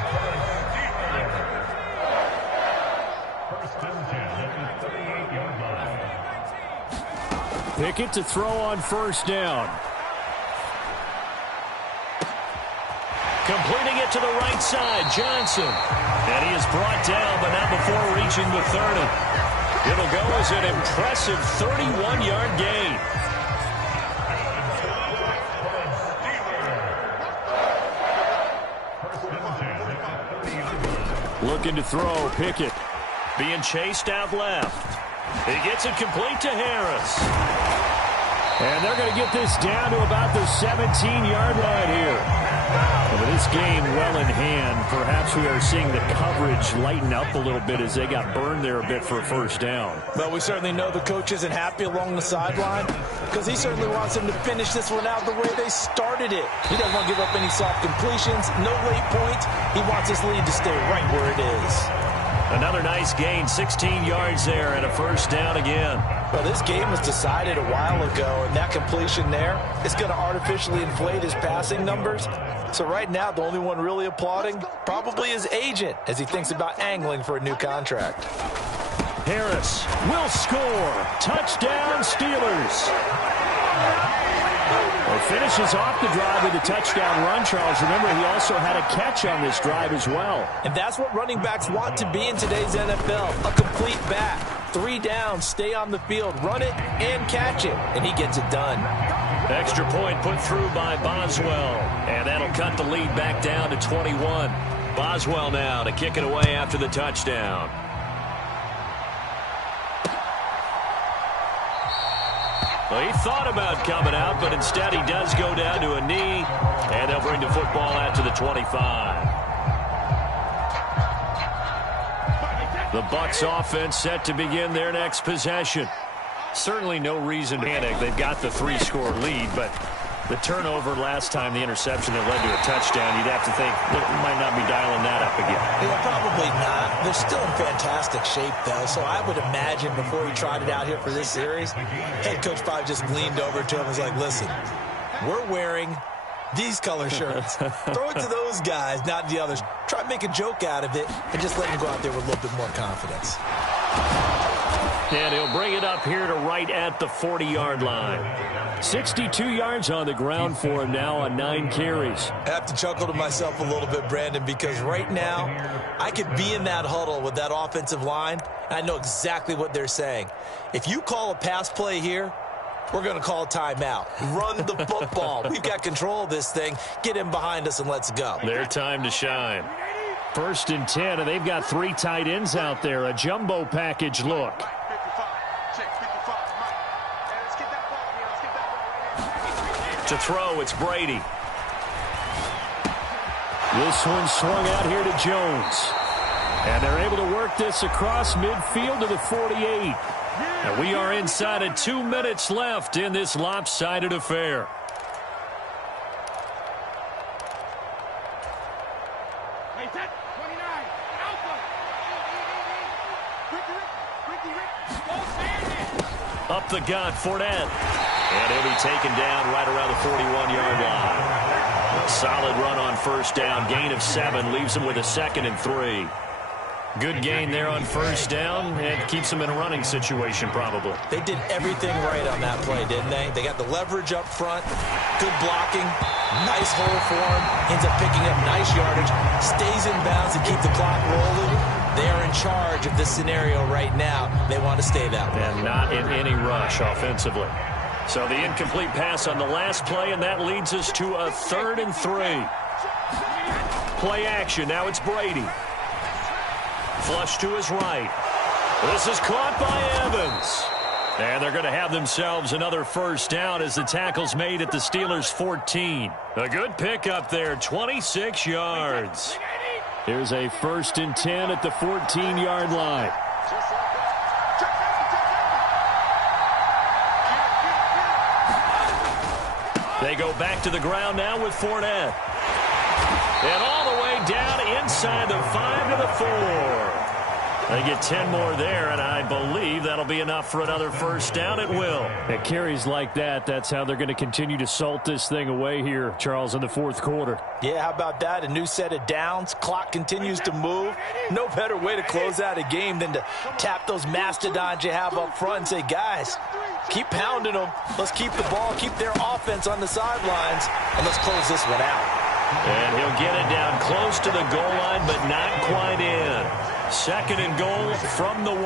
First and 10 at the 38-yard line. Pickett to throw on first down. Completing it to the right side, Johnson. And he is brought down, but not before reaching the 30. It'll go as an impressive 31-yard gain. Looking to throw, Pickett. Being chased out left. He gets it complete to Harris. And they're going to get this down to about the 17-yard line here. With this game well in hand, perhaps we are seeing the coverage lighten up a little bit as they got burned there a bit for a first down. Well, we certainly know the coach isn't happy along the sideline because he certainly wants them to finish this one out the way they started it. He doesn't want to give up any soft completions, no late points. He wants his lead to stay right where it is. Another nice gain, 16 yards there, and a first down again. Well, this game was decided a while ago, and that completion there is going to artificially inflate his passing numbers. So right now, the only one really applauding probably his agent as he thinks about angling for a new contract. Harris will score. Touchdown, Steelers. Well, finishes off the drive with a touchdown run, Charles. Remember, he also had a catch on this drive as well. And that's what running backs want to be in today's NFL, a complete back. 3 down, stay on the field, run it, and catch it. And he gets it done. Extra point put through by Boswell. And that'll cut the lead back down to 21. Boswell now to kick it away after the touchdown. Well, he thought about coming out, but instead he does go down to a knee, and they'll bring the football out to the 25. The Bucs offense set to begin their next possession. Certainly no reason to panic. They've got the 3-score lead, but the turnover last time, the interception that led to a touchdown, you'd have to think they might not be dialing that up again. Yeah, probably not. They're still in fantastic shape, though, so I would imagine before he trotted out here for this series, head coach probably just leaned over to him and was like, listen, we're wearing these color shirts. Throw it to those guys, not the others. Try to make a joke out of it and just let him go out there with a little bit more confidence. And he'll bring it up here to right at the 40-yard line. 62 yards on the ground for him now on 9 carries. I have to chuckle to myself a little bit, Brandon, because right now I could be in that huddle with that offensive line, and I know exactly what they're saying. If you call a pass play here, we're going to call a timeout. Run the football. We've got control of this thing. Get in behind us and let's go. Their time to shine. 1st and 10, and they've got 3 tight ends out there. A jumbo package look. To throw, it's Brady. This one swung out here to Jones. And they're able to work this across midfield to the 48. And we are inside of 2 minutes left in this lopsided affair. Up the gut, Fournette. And he'll be taken down right around the 41-yard line. A solid run on 1st down. Gain of 7 leaves him with a 2nd and 3. Good gain there on 1st down and keeps them in a running situation probably. They did everything right on that play, didn't they? They got the leverage up front, good blocking, nice hole for him, ends up picking up nice yardage, stays in bounds and keep the clock rolling. They are in charge of this scenario right now. They want to stay that way. And not in any rush offensively. So the incomplete pass on the last play, and that leads us to a 3rd and 3. Play action. Now it's Brady. Flush to his right. This is caught by Evans. And they're going to have themselves another 1st down as the tackle's made at the Steelers' 14. A good pickup there, 26 yards. Here's a 1st and 10 at the 14-yard line. They go back to the ground now with Fournette. And all the way down inside the 5 to the 4. They get 10 more there, and I believe that'll be enough for another 1st down. It will. At carries like that, that's how they're going to continue to salt this thing away here, Charles, in the 4th quarter. Yeah, how about that? A new set of downs. Clock continues to move. No better way to close out a game than to tap those mastodons you have up front and say, guys, keep pounding them. Let's keep the ball, keep their offense on the sidelines, and let's close this one out. And he'll get it down close to the goal line, but not quite in. 2nd and goal from the 1.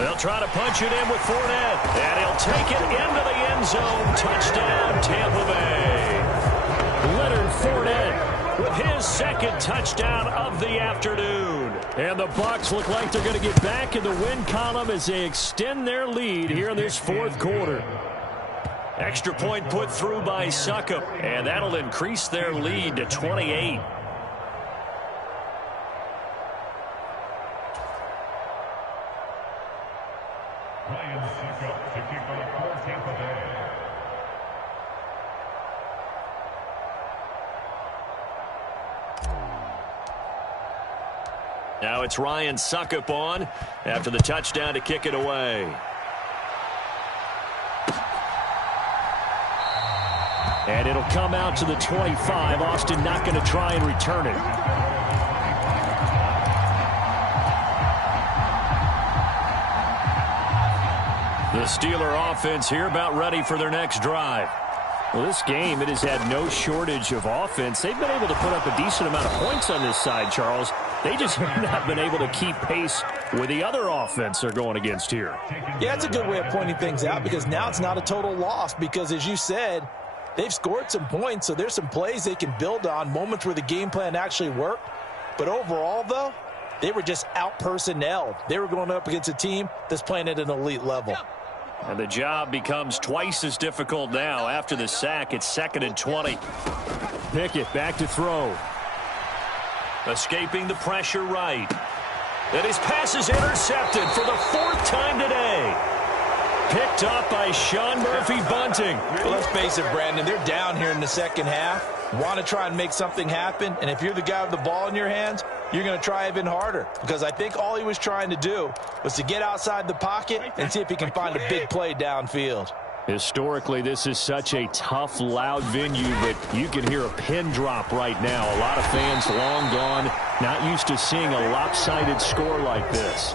They'll try to punch it in with Fournette. And he'll take it into the end zone. Touchdown, Tampa Bay. Leonard Fournette with his 2nd touchdown of the afternoon. And the Bucs look like they're going to get back in the win column as they extend their lead here in this 4th quarter. Extra point put through by Succop. And that'll increase their lead to 28. Now it's Ryan Succop on after the touchdown to kick it away. And it'll come out to the 25. Austin not going to try and return it. The Steeler offense here about ready for their next drive. Well, this game, it has had no shortage of offense. They've been able to put up a decent amount of points on this side, Charles. They just have not been able to keep pace with the other offense they're going against here. Yeah, it's a good way of pointing things out because now it's not a total loss because, as you said, they've scored some points, so there's some plays they can build on, moments where the game plan actually worked. But overall, though, they were just out-personnelled. They were going up against a team that's playing at an elite level. And the job becomes twice as difficult now. After the sack, it's 2nd and 20. Pickett back to throw. Escaping the pressure right. And his pass is intercepted for the 4th time today. Picked up by Sean Murphy-Bunting. Well, let's face it, Brandon, they're down here in the second half. Want to try and make something happen, and if you're the guy with the ball in your hands, you're going to try even harder because I think all he was trying to do was to get outside the pocket and see if he can find a big play downfield. Historically, this is such a tough, loud venue, but you can hear a pin drop right now. A lot of fans long gone, not used to seeing a lopsided score like this.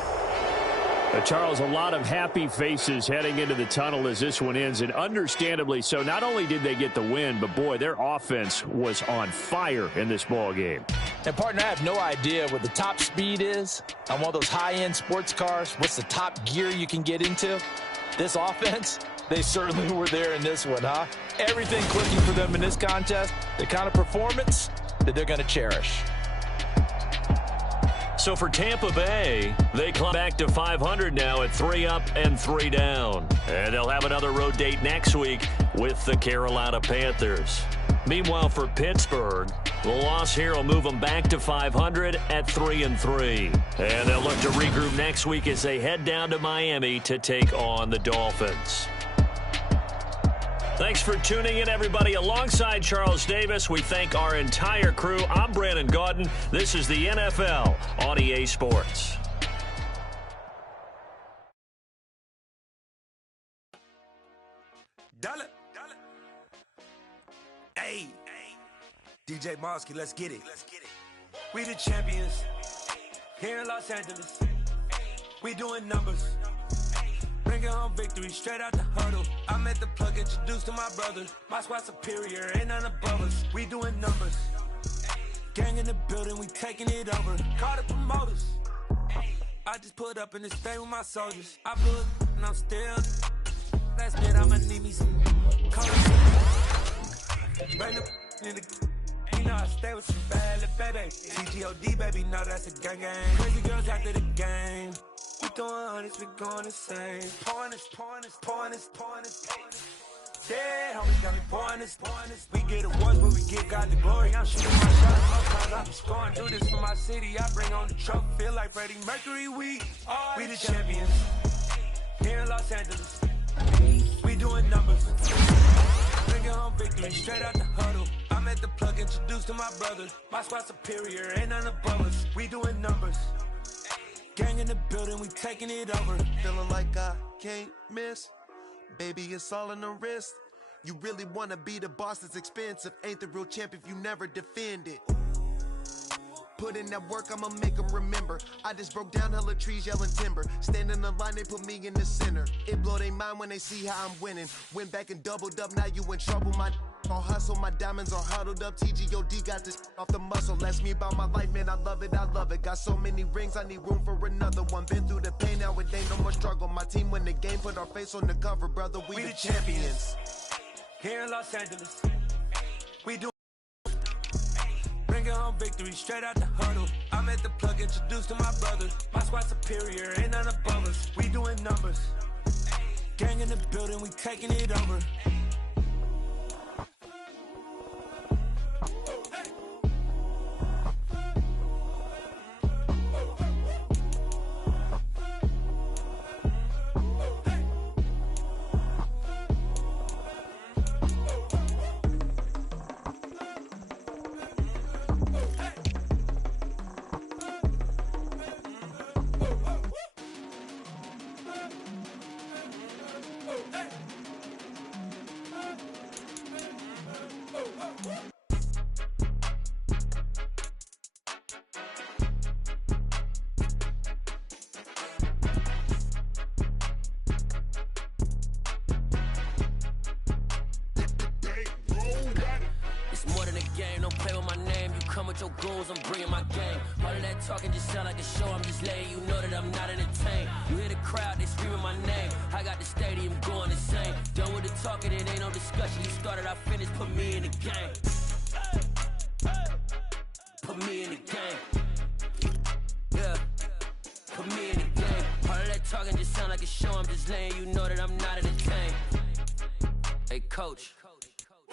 Charles, a lot of happy faces heading into the tunnel as this one ends, and understandably so. Not only did they get the win, but, boy, their offense was on fire in this ball game. And, partner, I have no idea what the top speed is on one of those high-end sports cars. What's the top gear you can get into? This offense, they certainly were there in this one, huh? Everything clicking for them in this contest, the kind of performance that they're going to cherish. So for Tampa Bay, they climb back to 500 now at 3 up and 3 down. And they'll have another road date next week with the Carolina Panthers. Meanwhile, for Pittsburgh, the loss here will move them back to 500 at 3 and 3. And they'll look to regroup next week as they head down to Miami to take on the Dolphins. Thanks for tuning in, everybody. Alongside Charles Davis, we thank our entire crew. I'm Brandon Gaudin. This is the NFL on EA Sports. Dollar. Hey, DJ Mosky, let's get it. We the champions here in Los Angeles. We doing numbers. Bringing home victory straight out the huddle. I'm at the plug, introduced to my brothers. My squad superior, ain't none above us. We doing numbers. Gang in the building, we taking it over. Call the promoters. I just put up in this thing with my soldiers. I blew it and I'm still. Last minute, I'ma need me some colors. Bring the in the. You know I stay with some bad little baby. CGOD, baby, no, that's a gang gang. Crazy girls after the game. We doing hundreds, we going insane. Pouring this. Yeah, homie got me pouring this. We get awards, but we get God the glory. I'm shooting my shot, sometimes I'm scoring. Do this for my city, I bring on the trophy. Feel like Freddie Mercury, we the champions. Here in Los Angeles, we doing numbers. Bringing home victory straight out the huddle. I'm at the plug, introduced to my brothers. My squad superior, ain't none above us. We doing numbers. Gang in the building, we taking it over. Feeling like I can't miss. Baby, it's all in the wrist. You really wanna be the boss, that's expensive. Ain't the real champ if you never defend it. Put in that work, I'ma make them remember. I just broke down hella trees, yelling timber. Stand in the line, they put me in the center. It blow their mind when they see how I'm winning. Went back and doubled up, now you in trouble. My all hustle, my diamonds are huddled up. TGOD got this off the muscle. Ask me about my life, man, I love it. Got so many rings, I need room for another one. Been through the pain, now it ain't no more struggle. My team win the game, put our face on the cover, brother. We the champions. Here in Los Angeles, we do. Bringing home victory straight out the huddle. I'm at the plug, introduced to my brothers. My squad superior, ain't none above us. We doing numbers. Gang in the building, we taking it over. come with your goons, I'm bringing my gang. All of that talking just sound like a show, I'm just letting you know that I'm not entertained. You hear the crowd, they screaming my name. I got the stadium going insane. Done with the talking, it ain't no discussion. You started, I finished, put me in the game. Put me in the game. Yeah, put me in the game. All of that talking just sound like a show, I'm just letting you know that I'm not entertained. Hey, coach,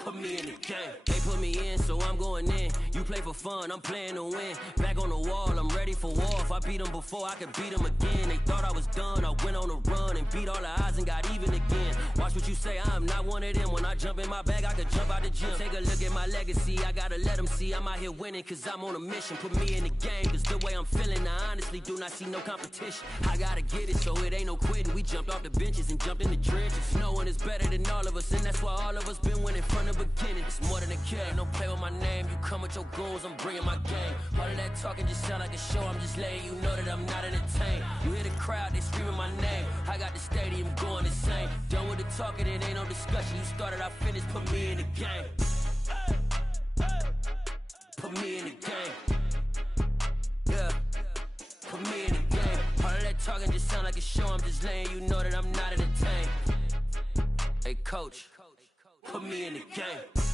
put me in the game. They put me in, so I'm going in. You play for fun, I'm playing to win. Back on the wall, I'm ready for war. If I beat them before, I could beat them again. They thought I was done, I went on a run and beat all the odds and got even again. Watch what you say, I'm not one of them. When I jump in my bag, I could jump out the gym. Take a look at my legacy, I gotta let them see I'm out here winning, cause I'm on a mission. Put me in the game, cause the way I'm feeling, I honestly do not see no competition. I gotta get it, so it ain't no quitting. We jumped off the benches and jumped in the trenches. No one is better than all of us, and that's why all of us been winning from the beginning. It's more than a game, don't play with my name. You come with your goons, I'm bringing my game. All of that talking just sound like a show, I'm just letting you know that I'm not entertained. You hear the crowd, they screaming my name. I got the stadium going insane. Done with the talking, it ain't no discussion. You started, I finished, put me in the game. Put me in the game. Yeah, put me in the game. All of that talking just sound like a show, I'm just letting you know that I'm not entertained. Hey, coach, put me in the game.